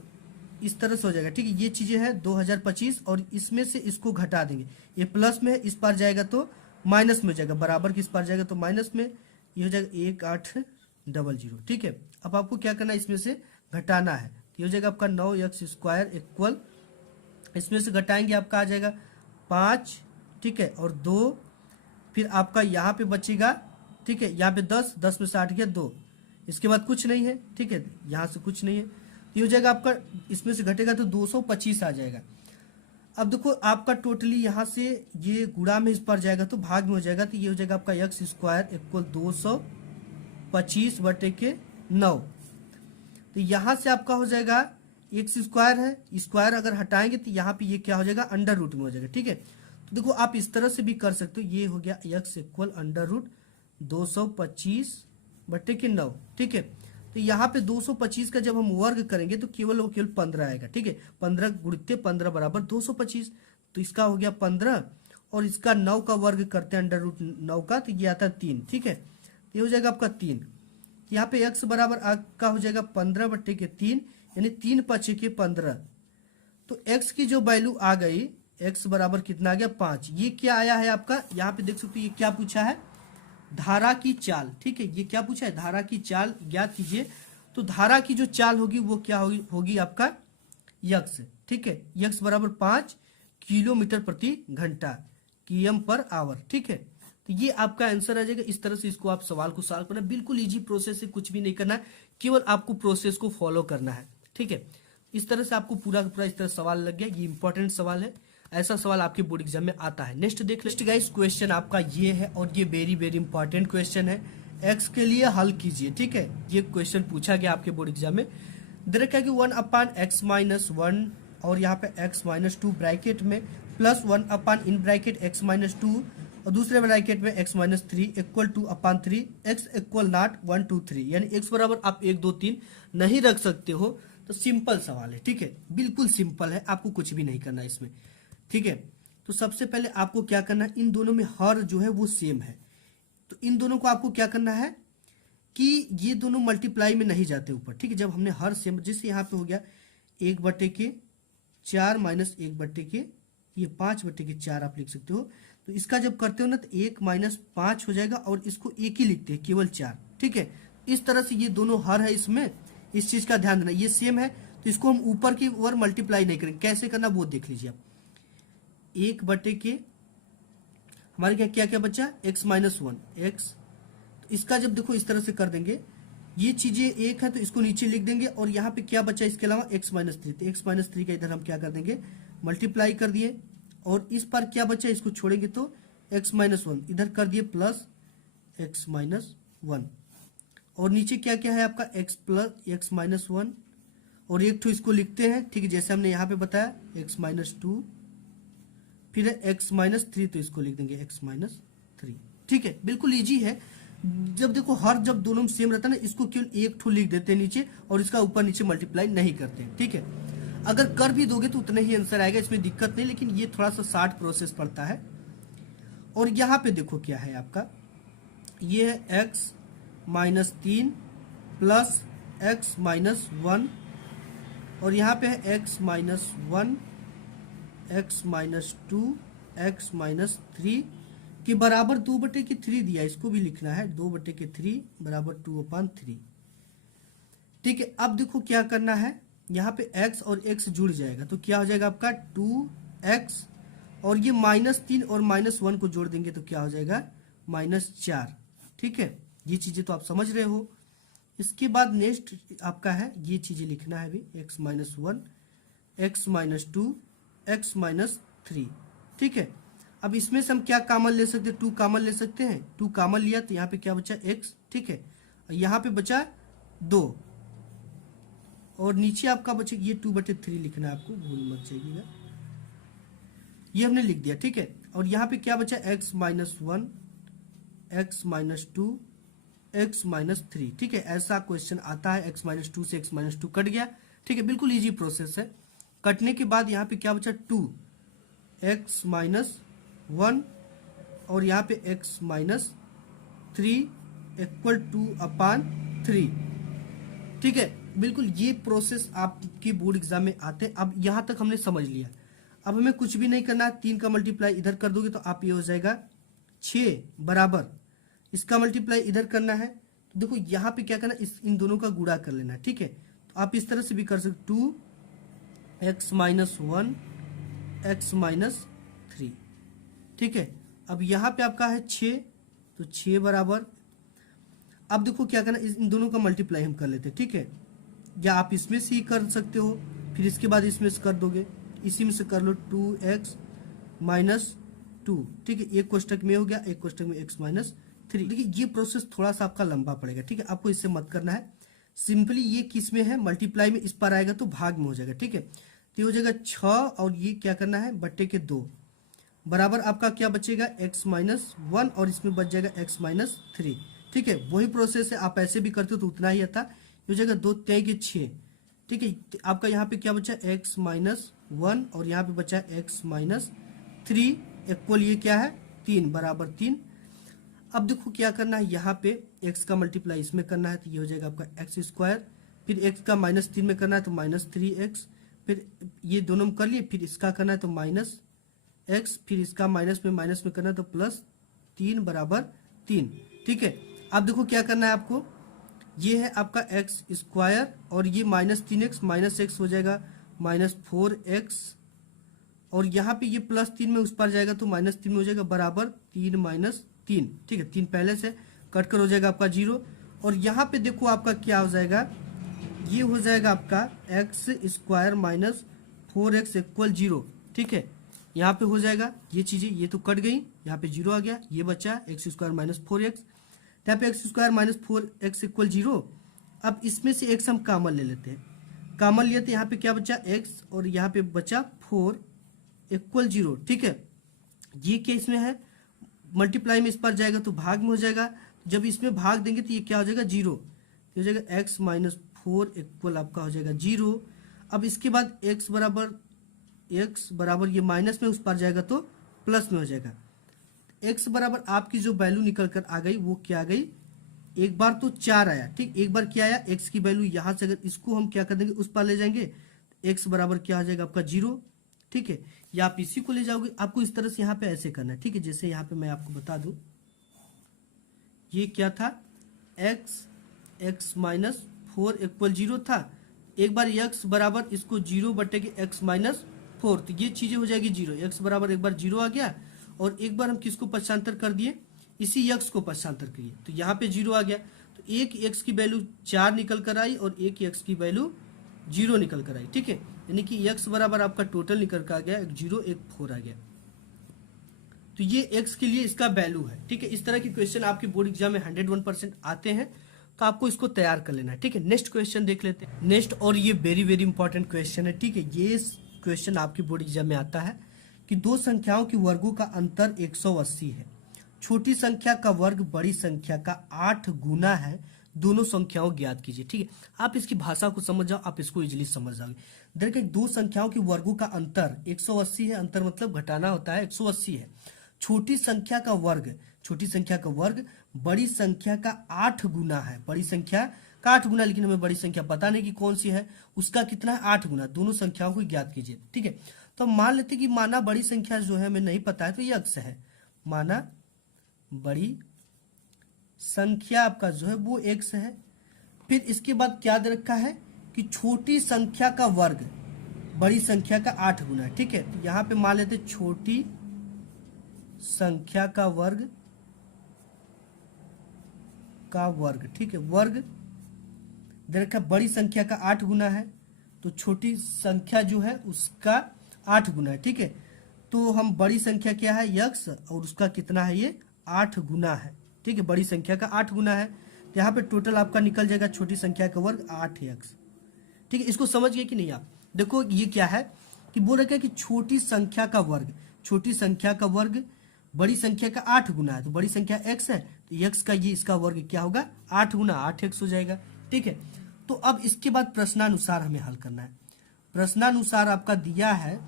इस तरह से हो जाएगा। ठीक है, ये चीजें हैं 2025 और इसमें से इसको घटा देंगे, ये प्लस में है, इस पर जाएगा तो माइनस में हो जाएगा, बराबर किस पर जाएगा तो माइनस में, ये हो जाएगा 1800। ठीक है, अब आपको क्या करना है, इसमें से घटाना है, ये हो जाएगा आपका 9x स्क्वायर इक्वल, इसमें से घटाएंगे आपका आ जाएगा 5, ठीक है, और 2, फिर आपका यहाँ पे बचेगा, ठीक है, यहाँ पे 10, 10 में से 8 गया 2, इसके बाद कुछ नहीं है। ठीक है, यहाँ से कुछ नहीं है, ये हो जाएगा आपका, इसमें से घटेगा तो 225 आ जाएगा। अब देखो आपका टोटली यहाँ से ये गुणा में इस पर जाएगा तो भाग में हो जाएगा, तो ये हो जाएगा आपका x स्क्वायर इक्वल 225 बटे के 9। तो यहाँ से आपका हो जाएगा x स्क्वायर है, स्क्वायर अगर हटाएंगे तो यहाँ पे ये क्या हो जाएगा, अंडर रूट में हो जाएगा। ठीक है, तो देखो आप इस तरह से भी कर सकते हो, ये हो गया x इक्वल अंडर रूट 225 बटे के 9। ठीक है, तो यहाँ पे 225 का जब हम वर्ग करेंगे तो केवल 15 आएगा। ठीक है, 15 गुणित 15 बराबर 225, तो इसका हो गया 15 और इसका 9 का वर्ग करते हैं अंडर रूट 9 का, तो ये आता है 3। ठीक है, ये हो जाएगा आपका 3, यहाँ पे x बराबर का हो जाएगा 15 बटे के 3, यानी 3 × 5 = 15। तो x की जो वैल्यू आ गई, x बराबर कितना आ गया 5। ये क्या आया है आपका, यहाँ पे देख सकते हो, ये क्या पूछा है, धारा की चाल। ठीक है, ये क्या पूछा है, धारा की चाल ज्ञात कीजिए। तो धारा की जो चाल होगी वो क्या होगी आपका यक्स। ठीक है, यक्स बराबर 5 किलोमीटर प्रति घंटा, km/h। ठीक है, तो ये आपका आंसर आ जाएगा। इस तरह से इसको आप सवाल को सॉल्व करना, बिल्कुल इजी प्रोसेस है, कुछ भी नहीं करना है, केवल आपको प्रोसेस को फॉलो करना है। ठीक है, इस तरह से आपको पूरा का पूरा इस तरह सवाल लग गया। ये इंपॉर्टेंट सवाल है, ऐसा सवाल आपके बोर्ड एग्जाम में आता है। नेक्स्ट देख लेते गाइस, क्वेश्चन आपका ये है और ये वेरी वेरी इंपॉर्टेंट क्वेश्चन है, एक्स के लिए हल कीजिए। ठीक है, ये क्वेश्चन पूछा गया आपके बोर्ड एग्जाम में। दे रखा है कि 1/x-1 और यहाँ पे x-2 ब्रैकेट में प्लस 1 इन ब्रैकेट x-2 और दूसरे ब्रैकेट में x-3 equal 2/3 x equal not 1 2 3, यानी x बराबर आप 1 2 3 नहीं रख सकते हो। तो सिंपल सवाल है। ठीक है, बिल्कुल सिंपल है, आपको कुछ भी नहीं करना इसमें। ठीक है, तो सबसे पहले आपको क्या करना है, इन दोनों में हर जो है वो सेम है, तो इन दोनों को आपको क्या करना है कि ये दोनों मल्टीप्लाई में नहीं जाते ऊपर। ठीक है, जब हमने हर सेम, जैसे यहाँ पे हो गया 1/4 माइनस 1/, ये 5/4 आप लिख सकते हो। तो इसका जब करते हो ना तो 1 - 5 हो जाएगा और इसको एक ही लिखते हैं, केवल 4। ठीक है, इस तरह से ये दोनों हर है, इसमें इस चीज का ध्यान देना, ये सेम है तो इसको हम ऊपर की ओर मल्टीप्लाई नहीं करेंगे। कैसे करना वो देख लीजिए आप। 1/, हमारे क्या क्या बचा, x-1 x, तो इसका जब देखो इस तरह से कर देंगे, ये चीजें एक है तो इसको नीचे लिख देंगे और यहाँ पे क्या बचा इसके अलावा x-3, तो x-3 का इधर हम क्या कर देंगे, मल्टीप्लाई कर दिए, और इस पर क्या बचा इसको छोड़ेंगे तो x-1 इधर कर दिए प्लस x-1, और नीचे क्या क्या है आपका x प्लस x-1, और एक तो इसको लिखते हैं। ठीक है, जैसे हमने यहाँ पे बताया x-2, फिर है x-3, तो इसको लिख देंगे x-3। ठीक है, बिल्कुल इजी है। जब देखो हर जब दोनों में सेम रहता है ना, इसको केवल एक ठो लिख देते हैं नीचे और इसका ऊपर नीचे मल्टीप्लाई नहीं करते हैं। ठीक है, अगर कर भी दोगे तो उतना ही आंसर आएगा, इसमें दिक्कत नहीं, लेकिन ये थोड़ा सा शार्ट प्रोसेस पड़ता है। और यहाँ पे देखो क्या है आपका, ये है x-3 प्लस x-1 और यहाँ पे है x minus 1, x minus 2, x minus 3 के बराबर 2/3 दिया, इसको भी लिखना है 2/3 बराबर 2/3। ठीक है, अब देखो क्या करना है, यहाँ पे x और x जुड़ जाएगा तो क्या हो जाएगा आपका 2x, और ये -3 और -1 को जोड़ देंगे तो क्या हो जाएगा -4। ठीक है, ये चीजें तो आप समझ रहे हो। इसके बाद नेक्स्ट आपका है ये चीजें लिखना है भी, x minus 1, x minus 2, x minus 3। ठीक है, अब इसमें से हम क्या कॉमन ले सकते हैं, 2 कॉमन ले सकते हैं। 2 कॉमन लिया तो यहाँ पे क्या बचा x। ठीक है, यहाँ पे बचा 2 और नीचे आपका बचे ये 2/3 लिखना है आपको, भूल मत जाइएगा, ये हमने लिख दिया। ठीक है, और यहाँ पे क्या बचा x minus 1, x minus 2, x minus 3। ठीक है, ऐसा क्वेश्चन आता है, x माइनस 2 से x माइनस 2 कट गया। ठीक है, बिल्कुल इजी प्रोसेस है। कटने के बाद यहाँ पे क्या बचा 2, x माइनस 1 और यहाँ पे x माइनस 3 इक्वल 2/3। ठीक है, बिल्कुल ये प्रोसेस आपके बोर्ड एग्जाम में आते हैं। अब यहाँ तक हमने समझ लिया, अब हमें कुछ भी नहीं करना है। 3 का मल्टीप्लाई इधर कर दोगे तो आप ये हो जाएगा 6 बराबर, इसका मल्टीप्लाई इधर करना है तो देखो यहाँ पे क्या करना है, इन दोनों का गुणा कर लेना है। ठीक है, तो आप इस तरह से भी कर सकते 2x माइनस 1, x माइनस 3। ठीक है, अब यहाँ पे आपका है 6 तो 6 बराबर, अब देखो क्या करना, इन दोनों का मल्टीप्लाई हम कर लेते हैं। ठीक है, या आप इसमें से ही कर सकते हो, फिर इसके बाद इसमें से कर दोगे, इसी में से कर लो 2x माइनस 2। ठीक है, एक कोष्टक में हो गया, एक कोष्टक में x माइनस 3। देखिए ये प्रोसेस थोड़ा सा आपका लंबा पड़ेगा। ठीक है, आपको इससे मत करना है, सिंपली ये किस में है, मल्टीप्लाई में, इस पर आएगा तो भाग में हो जाएगा। ठीक है, तो हो जाएगा 6 और ये क्या करना है बट्टे के 2 बराबर आपका क्या बचेगा x माइनस 1 और इसमें बच जाएगा x माइनस 3। ठीक है, वही प्रोसेस है, आप ऐसे भी करते हो तो उतना ही आता, हो जाएगा 2 3 के 6। ठीक है, आपका यहाँ पे क्या बचा x माइनस 1 और यहाँ पे बचा x माइनस 3 इक्वल ये क्या है 3 बराबर 3। अब देखो क्या करना है, यहाँ पे x का मल्टीप्लाई इसमें करना है तो ये हो जाएगा आपका x स्क्वायर, फिर x का -3 में करना है तो -3x, फिर ये दोनों में कर लिए, फिर इसका करना है तो -x, फिर इसका माइनस में करना है तो +3 बराबर 3। ठीक है, अब देखो क्या करना है आपको, ये है आपका x स्क्वायर और ये -3x माइनस x हो जाएगा -4x, और यहाँ पे ये +3 में उस पर जाएगा तो -3 में हो जाएगा बराबर 3 माइनस 3। ठीक है, 3 पहले से कट कर हो जाएगा आपका 0, और यहाँ पे देखो आपका क्या हो जाएगा, ये हो जाएगा आपका x square minus 4x equal 0। ठीक है, यहाँ पे हो जाएगा ये चीजें, ये तो कट गई, यहाँ पे 0 आ गया, ये बचा x स्क्वायर माइनस 4x, यहाँ पे x square minus 4x equal 0। अब इसमें से x हम कॉमन ले लेते हैं, कॉमन लिए तो यहाँ पे क्या बचा x और यहाँ पे बचा 4 इक्वल 0। ठीक है, ये क्या इसमें है, मल्टीप्लाई में इस पर जाएगा तो भाग में हो जाएगा, जब इसमें भाग देंगे तो ये क्या हो जाएगा 0, हो जाएगा x माइनस 4 इक्वल आपका हो जाएगा 0। अब इसके बाद x बराबर ये माइनस में उस पर जाएगा तो प्लस में हो जाएगा। x बराबर आपकी जो वैल्यू निकल कर आ गई वो क्या आ गई, एक बार तो 4 आया। ठीक, एक बार क्या आया, x की वैल्यू यहाँ से अगर इसको हम क्या कर देंगे उस पर ले जाएंगे, x बराबर क्या हो जाएगा आपका 0। ठीक है, या आप इसी को ले जाओगे, आपको इस तरह से यहाँ पे ऐसे करना है। ठीक है, जैसे यहाँ पे मैं आपको बता दूं, ये क्या था x माइनस 4 इक्वल 0 था, एक बार x बराबर इसको 0 बटे के x माइनस 4, तो ये चीजें हो जाएगी 0, x बराबर एक बार 0 आ गया, और एक बार हम किसको पक्षांतर कर दिए, इसी x को पक्षांतर करिए तो यहाँ पे 0 आ गया, तो एक x की वैल्यू 4 निकल कर आई और एक x की वैल्यू 0 निकल कर आई। ठीक है, यानी कि x बराबर आपका टोटल निकल कर आ गया, एक 0 एक 4 आ गया, तो ये x के लिए इसका वैल्यू है। ठीक है, इस तरह के क्वेश्चन आपके बोर्ड एग्जाम में 101% आते हैं, तो आपको इसको तैयार कर लेना है। ठीक है, नेक्स्ट क्वेश्चन देख लेते हैं। नेक्स्ट, और ये वेरी वेरी इंपॉर्टेंट क्वेश्चन है। ठीक है, ये क्वेश्चन आपके बोर्ड एग्जाम में आता है कि दो संख्याओं के वर्गों का अंतर 180 है, छोटी संख्या का वर्ग बड़ी संख्या का 8 गुना है, दोनों संख्याओं ज्ञात कीजिए। ठीक है, आप इसकी भाषा को समझ जाओ, आप इसको इजीली समझ जाओगे। देखिए, दो संख्याओं के वर्गों का अंतर 180 है, अंतर मतलब घटाना होता है, 180 है। छोटी संख्या का वर्ग बड़ी संख्या का 8 गुना है, बड़ी संख्या का 8 गुना, लेकिन हमें बड़ी संख्या पता नहीं कि कौन सी है, उसका कितना है 8 गुना। दोनों संख्याओं को ज्ञात कीजिए, ठीक है। तो हम मान लेते कि माना बड़ी संख्या जो है हमें नहीं पता है, तो ये x है। माना बड़ी संख्या आपका जो है वो x है। फिर इसके बाद क्या दे रखा है कि छोटी संख्या का वर्ग बड़ी संख्या का 8 गुना है, ठीक है। तो यहां पे मान लेते छोटी संख्या का वर्ग ठीक है, वर्ग दे रखा बड़ी संख्या का 8 गुना है, तो छोटी संख्या जो है उसका 8 गुना है, ठीक है। तो हम बड़ी संख्या क्या है x और उसका कितना है ये 8 गुना है, ठीक है। बड़ी संख्या का 8 गुना है, तो यहाँ पे टोटल आपका निकल जाएगा छोटी संख्या का वर्ग 8x, ठीक है। इसको समझ गए कि नहीं आप? देखो ये क्या है कि बोल रखा है कि छोटी संख्या का वर्ग बड़ी संख्या का 8 गुना है, तो बड़ी संख्या x है, तो x का ये इसका वर्ग क्या होगा 8 गुना 8x हो जाएगा, ठीक है। तो अब इसके बाद प्रश्नानुसार हमें हल करना है। प्रश्नानुसार आपका दिया है,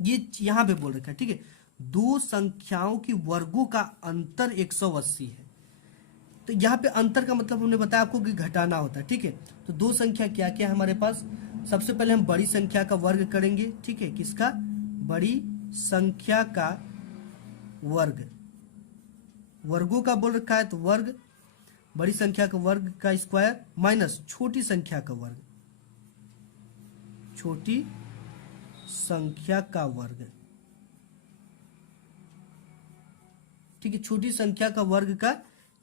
ये यहां पे बोल रखा है, ठीक है, दो संख्याओं की वर्गों का अंतर 180 है। तो यहाँ पे अंतर का मतलब हमने बताया आपको कि घटाना होता है, ठीक है। तो दो संख्या क्या क्या है हमारे पास, सबसे पहले हम बड़ी संख्या का वर्ग करेंगे, ठीक है। किसका? बड़ी संख्या का वर्ग, वर्गों का बोल रखा है, तो वर्ग बड़ी संख्या का वर्ग का स्क्वायर माइनस छोटी संख्या का वर्ग, छोटी संख्या का वर्ग, ठीक है। छोटी संख्या का वर्ग का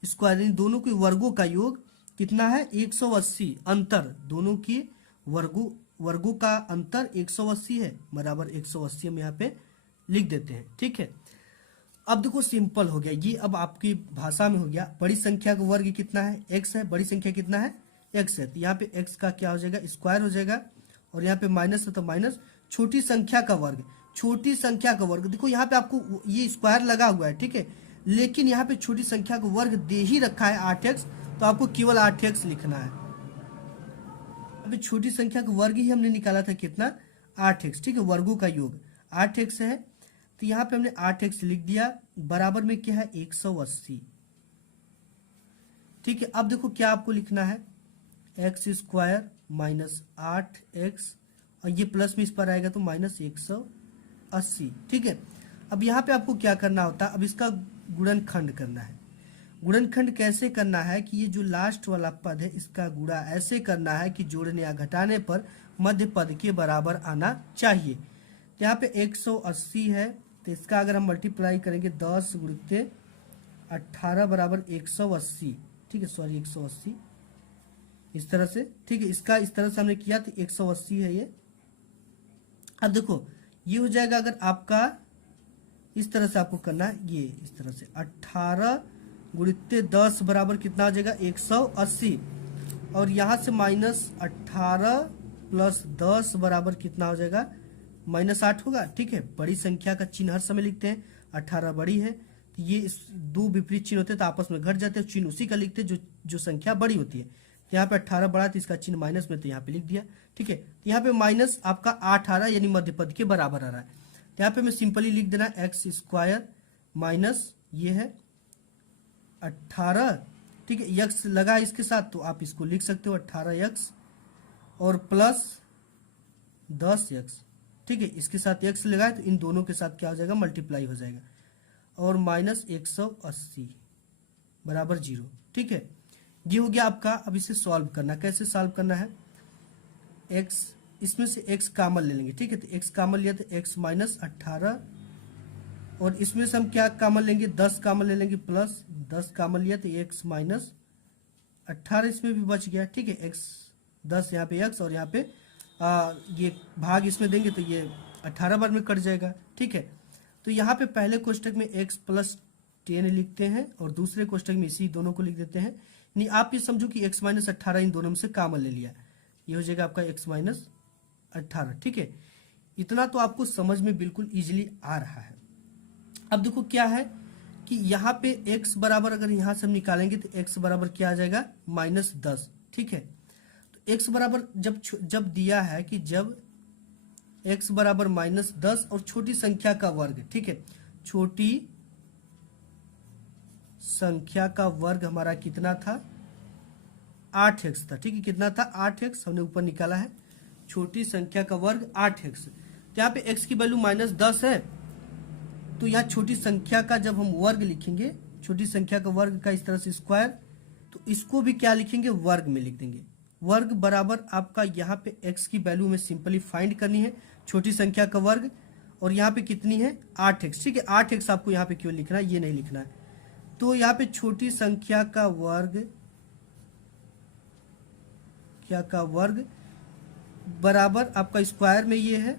स्क्वायर, इन दोनों के वर्गों का योग कितना है 180, अंतर दोनों की वर्गों का अंतर 180 है, बराबर 180 हम यहाँ पे लिख देते हैं, ठीक है। अब देखो सिंपल हो गया ये, अब आपकी भाषा में हो गया। बड़ी संख्या का वर्ग कितना है x है, बड़ी संख्या कितना है x है, तो यहाँ पे x का क्या हो जाएगा स्क्वायर हो जाएगा, और यहाँ पे माइनस है तो माइनस छोटी संख्या का वर्ग, देखो यहाँ पे आपको ये स्क्वायर लगा हुआ है, ठीक है, लेकिन यहाँ पे छोटी संख्या का वर्ग दे ही रखा है 8x, तो आपको केवल 8x लिखना है। अभी छोटी संख्या का वर्ग ही हमने निकाला था कितना 8x, ठीक है, वर्गों का योग 8x है, तो यहाँ पे हमने 8x लिख दिया, बराबर में क्या है 180, ठीक है। अब देखो क्या आपको लिखना है x स्क्वायर माइनस 8x, और ये प्लस में इस पर आएगा तो माइनस 180, ठीक है। अब यहाँ पे आपको क्या करना होता है, अब इसका गुणनखंड करना है। गुणनखंड कैसे करना है कि ये जो लास्ट वाला पद है इसका गुणा ऐसे करना है कि जोड़ने या घटाने पर मध्य पद के बराबर आना चाहिए। तो यहाँ पे 180 है, तो इसका अगर हम मल्टीप्लाई करेंगे 10 गुणित 18 बराबर 180, ठीक है, सॉरी 180 इस तरह से, ठीक है। इसका इस तरह से हमने किया तो 180 है ये। अब देखो ये हो जाएगा, अगर आपका इस तरह से आपको करना है, ये इस तरह से 18 गुणित 10 बराबर कितना हो जाएगा 180, और यहां से माइनस 18 प्लस 10 बराबर कितना हो जाएगा -8 होगा, ठीक है। बड़ी संख्या का चिन्ह हर समय लिखते हैं, 18 बड़ी है, तो ये दो विपरीत चिन्ह होते हैं तो आपस में घट जाते हैं, चिन्ह उसी का लिखते हैं जो संख्या बड़ी होती है। तो यहाँ पे 18 बड़ा तो इसका चिन्ह माइनस में, तो यहाँ पे लिख दिया, ठीक है। तो यहाँ पे माइनस आपका 8 आ रहा है, यानी मध्य पद के बराबर आ रहा है। तो यहाँ पे मैं सिंपली लिख देना x स्क्वायर माइनस ये है 18, ठीक है, x लगा है इसके साथ, तो आप इसको लिख सकते हो 18x और प्लस 10x, ठीक है, इसके साथ x लगाए तो इन दोनों के साथ क्या हो जाएगा मल्टीप्लाई हो जाएगा, और माइनस 180 बराबर 0, ठीक है। ये हो गया आपका। अब इसे सॉल्व करना, कैसे सॉल्व करना है, x इसमें से x कॉमन ले लेंगे, ठीक है, तो x कॉमन लिया तो x माइनस 18, और इसमें से हम क्या कॉमन लेंगे 10 कॉमन ले लेंगे, प्लस 10 कॉमन लिया तो x माइनस 18 इसमें भी बच गया, ठीक है, x 10 यहाँ पे x, और यहाँ पे ये भाग इसमें देंगे तो ये 18 बार में कट जाएगा, ठीक है। तो यहाँ पे पहले कोष्टक में x प्लस 10 लिखते हैं और दूसरे कोष्टक में इसी दोनों को लिख देते हैं। नहीं, आप ये समझो कि x माइनस 18 इन दोनों में से कॉमन ले लिया, ये हो जाएगा आपका x माइनस 18, ठीक है। इतना तो आपको समझ में बिल्कुल इजीली आ रहा है। अब देखो क्या है कि यहाँ पे x बराबर अगर यहाँ से हम निकालेंगे तो x बराबर क्या आ जाएगा -10, ठीक है। तो x बराबर जब दिया है कि जब x बराबर -10 और छोटी संख्या का वर्ग, ठीक है, छोटी संख्या का वर्ग हमारा कितना था 8x था, ठीक है। कितना था? 8x हमने ऊपर निकाला है, छोटी संख्या का वर्ग 8x। तो यहाँ पे x की वैल्यू -10 है, तो यहाँ छोटी संख्या का जब हम वर्ग लिखेंगे, छोटी संख्या का वर्ग का इस तरह से स्क्वायर, तो इसको भी क्या लिखेंगे? वर्ग में लिख देंगे। वर्ग बराबर आपका यहाँ पे x की वैल्यू में सिंपली फाइंड करनी है, छोटी संख्या का वर्ग, और यहाँ पे कितनी है? 8x, ठीक है। 8x आपको यहाँ पे क्यों लिखना है? ये नहीं लिखना है। तो यहाँ पे छोटी संख्या का वर्ग, क्या का वर्ग बराबर आपका स्क्वायर में ये है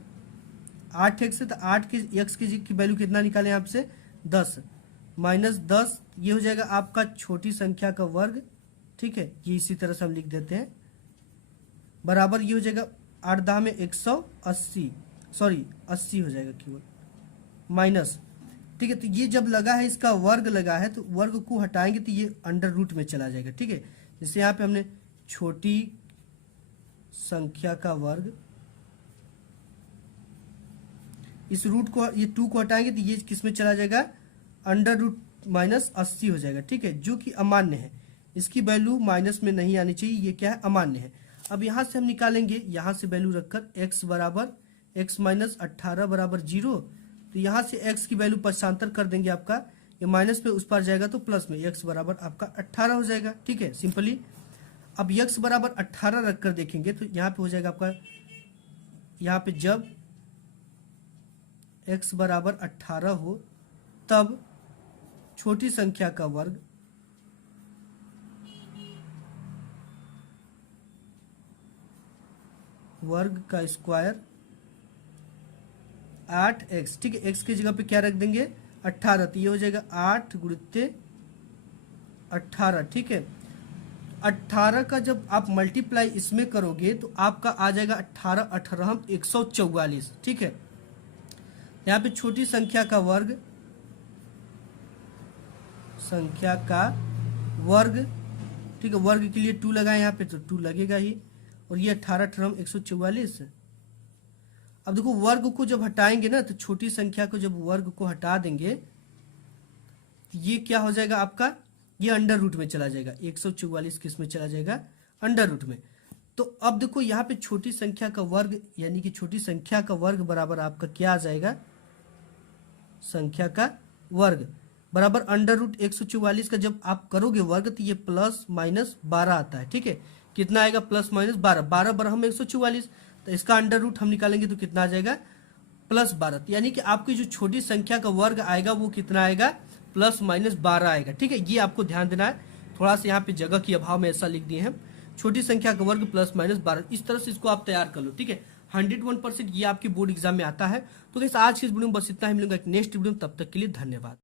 8x है, तो 8 के x की वैल्यू कितना निकाले यहाँ से? 10 -10, ये हो जाएगा आपका छोटी संख्या का वर्ग, ठीक है। ये इसी तरह से हम लिख देते हैं, बराबर ये हो जाएगा 8 10 में 180, सॉरी 80 हो जाएगा केवल, माइनस, ठीक है। तो ये जब लगा है, इसका वर्ग लगा है, तो वर्ग को हटाएंगे तो ये अंडर रूट में चला जाएगा, ठीक है। जैसे यहाँ पे हमने छोटी संख्या का वर्ग, इस रूट को, ये 2 को हटाएंगे तो ये किस में चला जाएगा? अंडर रूट -80 हो जाएगा, ठीक है, जो कि अमान्य है। इसकी वैल्यू माइनस में नहीं आनी चाहिए, ये क्या है? अमान्य है। अब यहाँ से हम निकालेंगे, यहाँ से वैल्यू रखकर x बराबर x - 18 बराबर 0, तो यहाँ से x की वैल्यू पक्षांतर कर देंगे, आपका ये माइनस पे उस पर जाएगा तो प्लस में, x बराबर आपका 18 हो जाएगा, ठीक है, सिंपली। अब x बराबर 18 रखकर देखेंगे तो यहाँ पे हो जाएगा आपका, यहाँ पे जब x बराबर 18 हो तब छोटी संख्या का वर्ग का स्क्वायर 8x, ठीक है। x की जगह पे क्या रख देंगे? 18, तो ये हो जाएगा 8 × 18, ठीक है। 18 का जब आप मल्टीप्लाई इसमें करोगे तो आपका आ जाएगा 18 18 144, ठीक है। यहाँ पे छोटी संख्या का वर्ग, ठीक है, वर्ग के लिए 2 लगाए यहाँ पे तो 2 लगेगा ही, और ये 18 18 144। अब देखो वर्ग को जब हटाएंगे ना, तो छोटी संख्या को जब वर्ग को हटा देंगे तो ये क्या हो जाएगा आपका? ये अंडर रूट में चला जाएगा, 144 किस में चला जाएगा? अंडर रूट में। तो अब देखो यहाँ पे छोटी संख्या का वर्ग, यानी कि छोटी संख्या का वर्ग बराबर आपका क्या आ जाएगा? संख्या का वर्ग बराबर अंडर रूट 144 का जब आप करोगे वर्ग तो ये ±12 आता है, ठीक है। कितना आएगा? +-12, 12 बराबर हम 144, तो इसका अंडर रूट हम निकालेंगे तो कितना आ जाएगा? +12, यानी कि आपकी जो छोटी संख्या का वर्ग आएगा वो कितना आएगा? +-12 आएगा, ठीक है। ये आपको ध्यान देना है, थोड़ा सा यहाँ पे जगह की अभाव में ऐसा लिख दिए हैं, छोटी संख्या का वर्ग +-12, इस तरह से इसको आप तैयार कर लो, ठीक है। 101% ये आपके बोर्ड एग्जाम में आता है। तो गाइस आज की इस वीडियो में बस इतना ही, मिलूंगा एक नेक्स्ट वीडियो में, तब तक के लिए धन्यवाद।